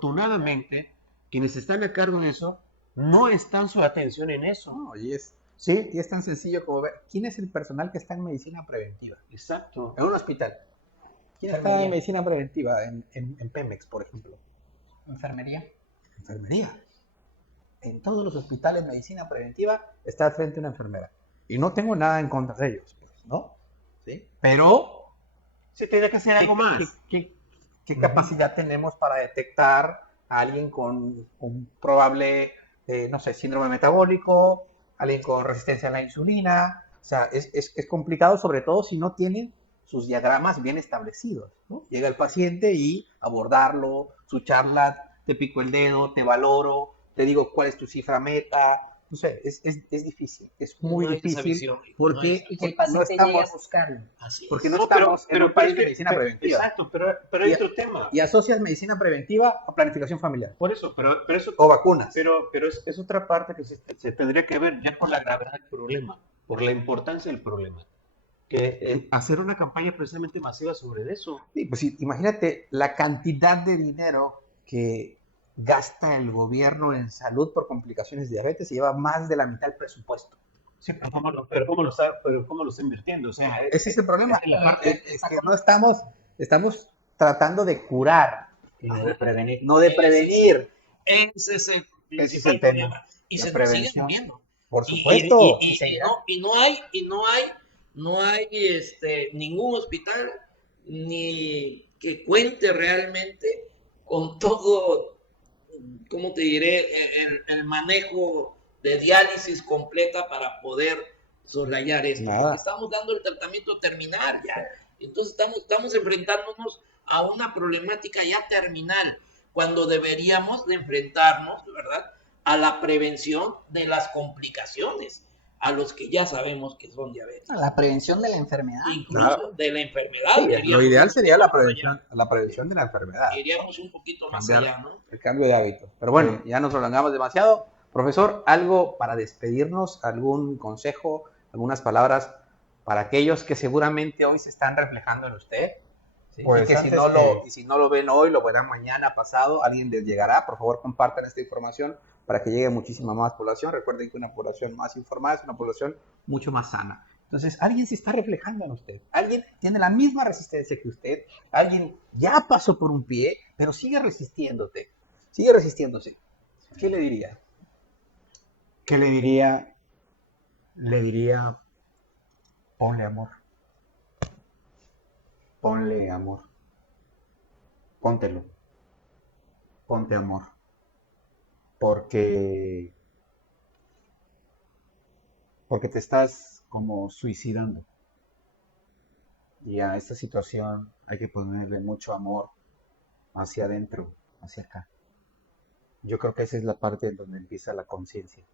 desafortunadamente, quienes están a cargo de eso, no están su atención en eso. No, y es, ¿Sí? y es tan sencillo como ver quién es el personal que está en medicina preventiva Exacto. en un hospital. ¿Quién está Enfermería. en medicina preventiva en Pemex, por ejemplo? Enfermería. Enfermería. En todos los hospitales de medicina preventiva está al frente una enfermera. Y no tengo nada en contra de ellos, pues, ¿no? ¿Sí? Pero, Sí, tiene que hacer algo más. ¿qué capacidad tenemos para detectar a alguien con un probable, no sé, síndrome metabólico, alguien con resistencia a la insulina? O sea, es complicado, sobre todo si no tienen sus diagramas bien establecidos, ¿no? Llega el paciente y abordarlo, su charla, te pico el dedo, te valoro, te digo cuál es tu cifra meta. No sé, es difícil, es muy No hay esa difícil visión, no hay porque, esa Y que el porque no paciente llegue a estamos, buscarlo. Así porque es. no No, estamos en un es país que- de medicina preventiva. Exacto, pero hay Y- otro tema. Y asocias medicina preventiva a planificación familiar Por eso, pero eso, o vacunas. pero es otra parte que se tendría que ver ya por la gravedad del problema, por la importancia del problema. Que hacer una campaña precisamente masiva sobre eso. Sí, pues sí, imagínate la cantidad de dinero que gasta el gobierno en salud por complicaciones de diabetes, se lleva más de la mitad del presupuesto. Sí, pero cómo lo está invirtiendo. O sea, Ese es el problema. es la parte- Es que no estamos tratando de curar, y no de prevenir. no de prevenir. Ese es el Ese es principal el tema. problema. Y La se nos sigue prevención. muriendo. Por Y- supuesto. y- y y seguirá. no hay ningún hospital ni que cuente realmente con todo, ¿cómo te diré? El manejo de diálisis completa para poder soslayar esto. Nada. Porque estamos dando el tratamiento terminal ya. Entonces estamos enfrentándonos a una problemática ya terminal, cuando deberíamos de enfrentarnos, ¿verdad?, a la prevención de las complicaciones, a los que ya sabemos que son diabetes, La prevención de la enfermedad. incluso Claro. de la enfermedad. Sí, lo deberíamos ideal ir sería un la poquito más prevención de la enfermedad. allá. Iríamos un poquito más Cambiar allá, ¿no? el cambio de hábitos. Pero bueno, ya nos prolongamos demasiado. Profesor, algo para despedirnos, algún consejo, algunas palabras para aquellos que seguramente hoy se están reflejando en usted. ¿Sí? Pues y que antes si no lo ven hoy, lo verán mañana, pasado, alguien les llegará. Por favor, compartan esta información para que llegue muchísima más población. Recuerden que una población más informada es una población mucho más sana. Entonces, alguien se está reflejando en usted. Alguien tiene la misma resistencia que usted. Alguien ya pasó por un pie, pero sigue resistiéndote. Sigue resistiéndose. ¿Qué le diría? ¿Qué le diría? Le diría, ponle amor. Ponle amor. Póntelo. Ponte amor. Porque te estás como suicidando. Y a esta situación hay que ponerle mucho amor hacia adentro, hacia acá. Yo creo que esa es la parte en donde empieza la conciencia.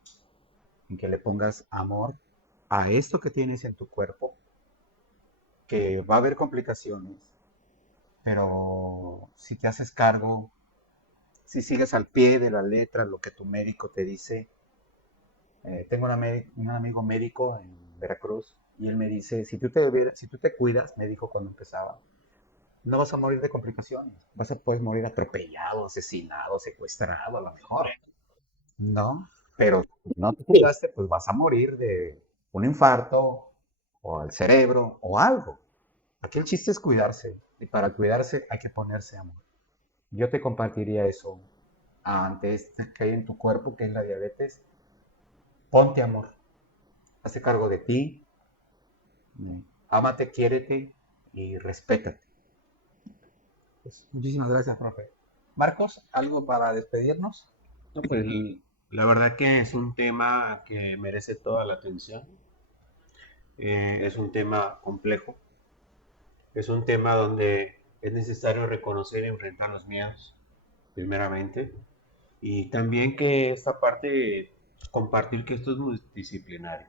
En que le pongas amor a esto que tienes en tu cuerpo, que va a haber complicaciones, pero si te haces cargo, si sigues al pie de la letra lo que tu médico te dice. Tengo un amigo médico en Veracruz y él me dice, si tú te cuidas, me dijo cuando empezaba, no vas a morir de complicaciones, puedes morir atropellado, asesinado, secuestrado a lo mejor, ¿no? Pero si no te cuidaste, pues vas a morir de un infarto o al cerebro o algo. Aquí el chiste es cuidarse. Y para cuidarse hay que ponerse amor. Yo te compartiría eso ante este que hay en tu cuerpo, que es la diabetes. Ponte amor. Hazte cargo de ti. Ámate, quiérete y respétate. Pues, muchísimas gracias, profe. Marcos, ¿algo para despedirnos? No, pues, la verdad que es un tema que merece toda la atención. Es un tema complejo. Es un tema donde es necesario reconocer y enfrentar los miedos, primeramente. Y también que esta parte, compartir que esto es multidisciplinario.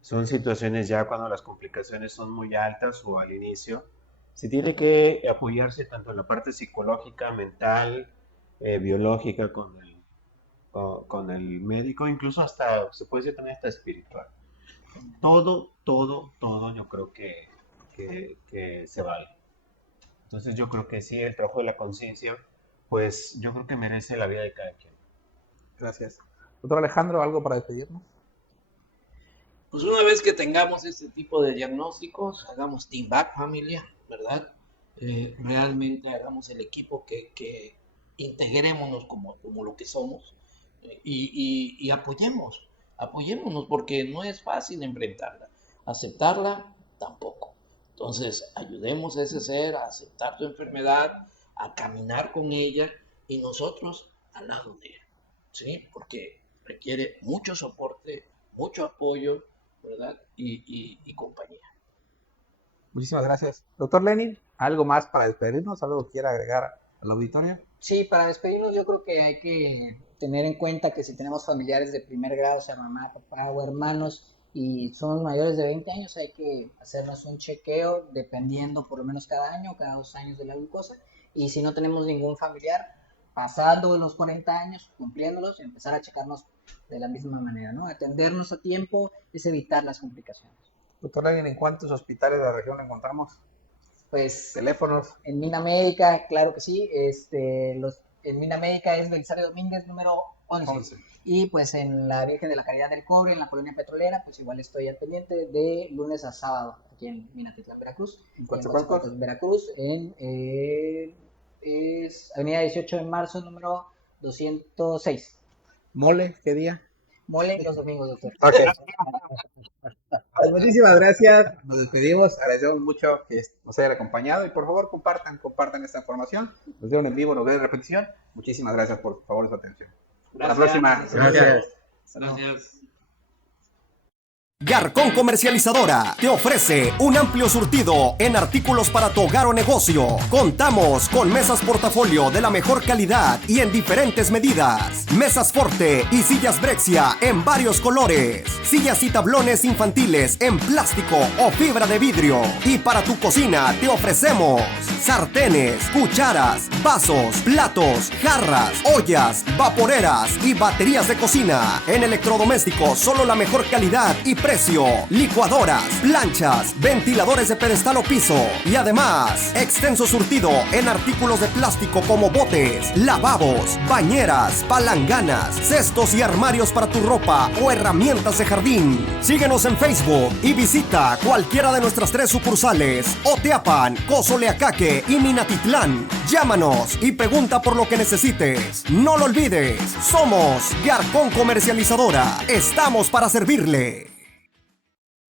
Son situaciones ya cuando las complicaciones son muy altas o al inicio. Se tiene que apoyarse tanto en la parte psicológica, mental, biológica con el médico, incluso hasta, se puede decir también hasta espiritual. Todo yo creo que se vale. Entonces yo creo que sí, el trabajo de la conciencia, pues yo creo que merece la vida de cada quien. Gracias. Doctor Alejandro, ¿algo para despedirnos? Pues una vez que tengamos este tipo de diagnósticos, hagamos team back, familia, ¿verdad? Realmente hagamos el equipo que integrémonos como lo que somos y apoyémonos porque no es fácil enfrentarla, aceptarla tampoco. Entonces, ayudemos a ese ser a aceptar tu enfermedad, a caminar con ella y nosotros al lado de ella, ¿sí? Porque requiere mucho soporte, mucho apoyo, ¿verdad? Y compañía. Muchísimas gracias. Doctor Lenin, ¿algo más para despedirnos? ¿Algo que quiera agregar a la auditoría? Sí, para despedirnos yo creo que hay que tener en cuenta que si tenemos familiares de primer grado, sea mamá, papá o hermanos, y son mayores de 20 años, hay que hacernos un chequeo dependiendo por lo menos cada año, cada 2 años de la glucosa, y si no tenemos ningún familiar, pasando los 40 años, cumpliéndolos, empezar a checarnos de la misma manera, ¿no? Atendernos a tiempo es evitar las complicaciones. Doctor Lenin, ¿en cuántos hospitales de la región encontramos? Pues Teléfonos. en Mina Médica, claro que sí, en Mina Médica es Belisario Domínguez número 11. Y pues en la Virgen de la Caridad del Cobre, en la Colonia Petrolera, pues igual estoy al pendiente de lunes a sábado, aquí en Minatitlán, Veracruz. ¿En Coatzacoalcos? Veracruz, es Avenida 18 de Marzo, número 206. ¿Mole? ¿Qué día? Mole los domingos, doctor. Ok. Pues muchísimas gracias. Nos despedimos. Agradecemos mucho que nos hayan acompañado y por favor compartan esta información. Nos vieron en vivo, nos ven en repetición. Muchísimas gracias por favor su atención. Hasta la próxima. Gracias. Garcón Comercializadora te ofrece un amplio surtido en artículos para tu hogar o negocio. Contamos con mesas portafolio de la mejor calidad y en diferentes medidas. Mesas Forte y sillas Brexia en varios colores. Sillas y tablones infantiles en plástico o fibra de vidrio. Y para tu cocina te ofrecemos sartenes, cucharas, vasos, platos, jarras, ollas, vaporeras y baterías de cocina. En electrodomésticos solo la mejor calidad y precio. Licuadoras, planchas, ventiladores de pedestal o piso y además extenso surtido en artículos de plástico como botes, lavabos, bañeras, palanganas, cestos y armarios para tu ropa o herramientas de jardín. Síguenos en Facebook y visita cualquiera de nuestras 3 sucursales: Oteapan, Cozoleacaque y Minatitlán. Llámanos y pregunta por lo que necesites. No lo olvides, somos Garcón Comercializadora. Estamos para servirle.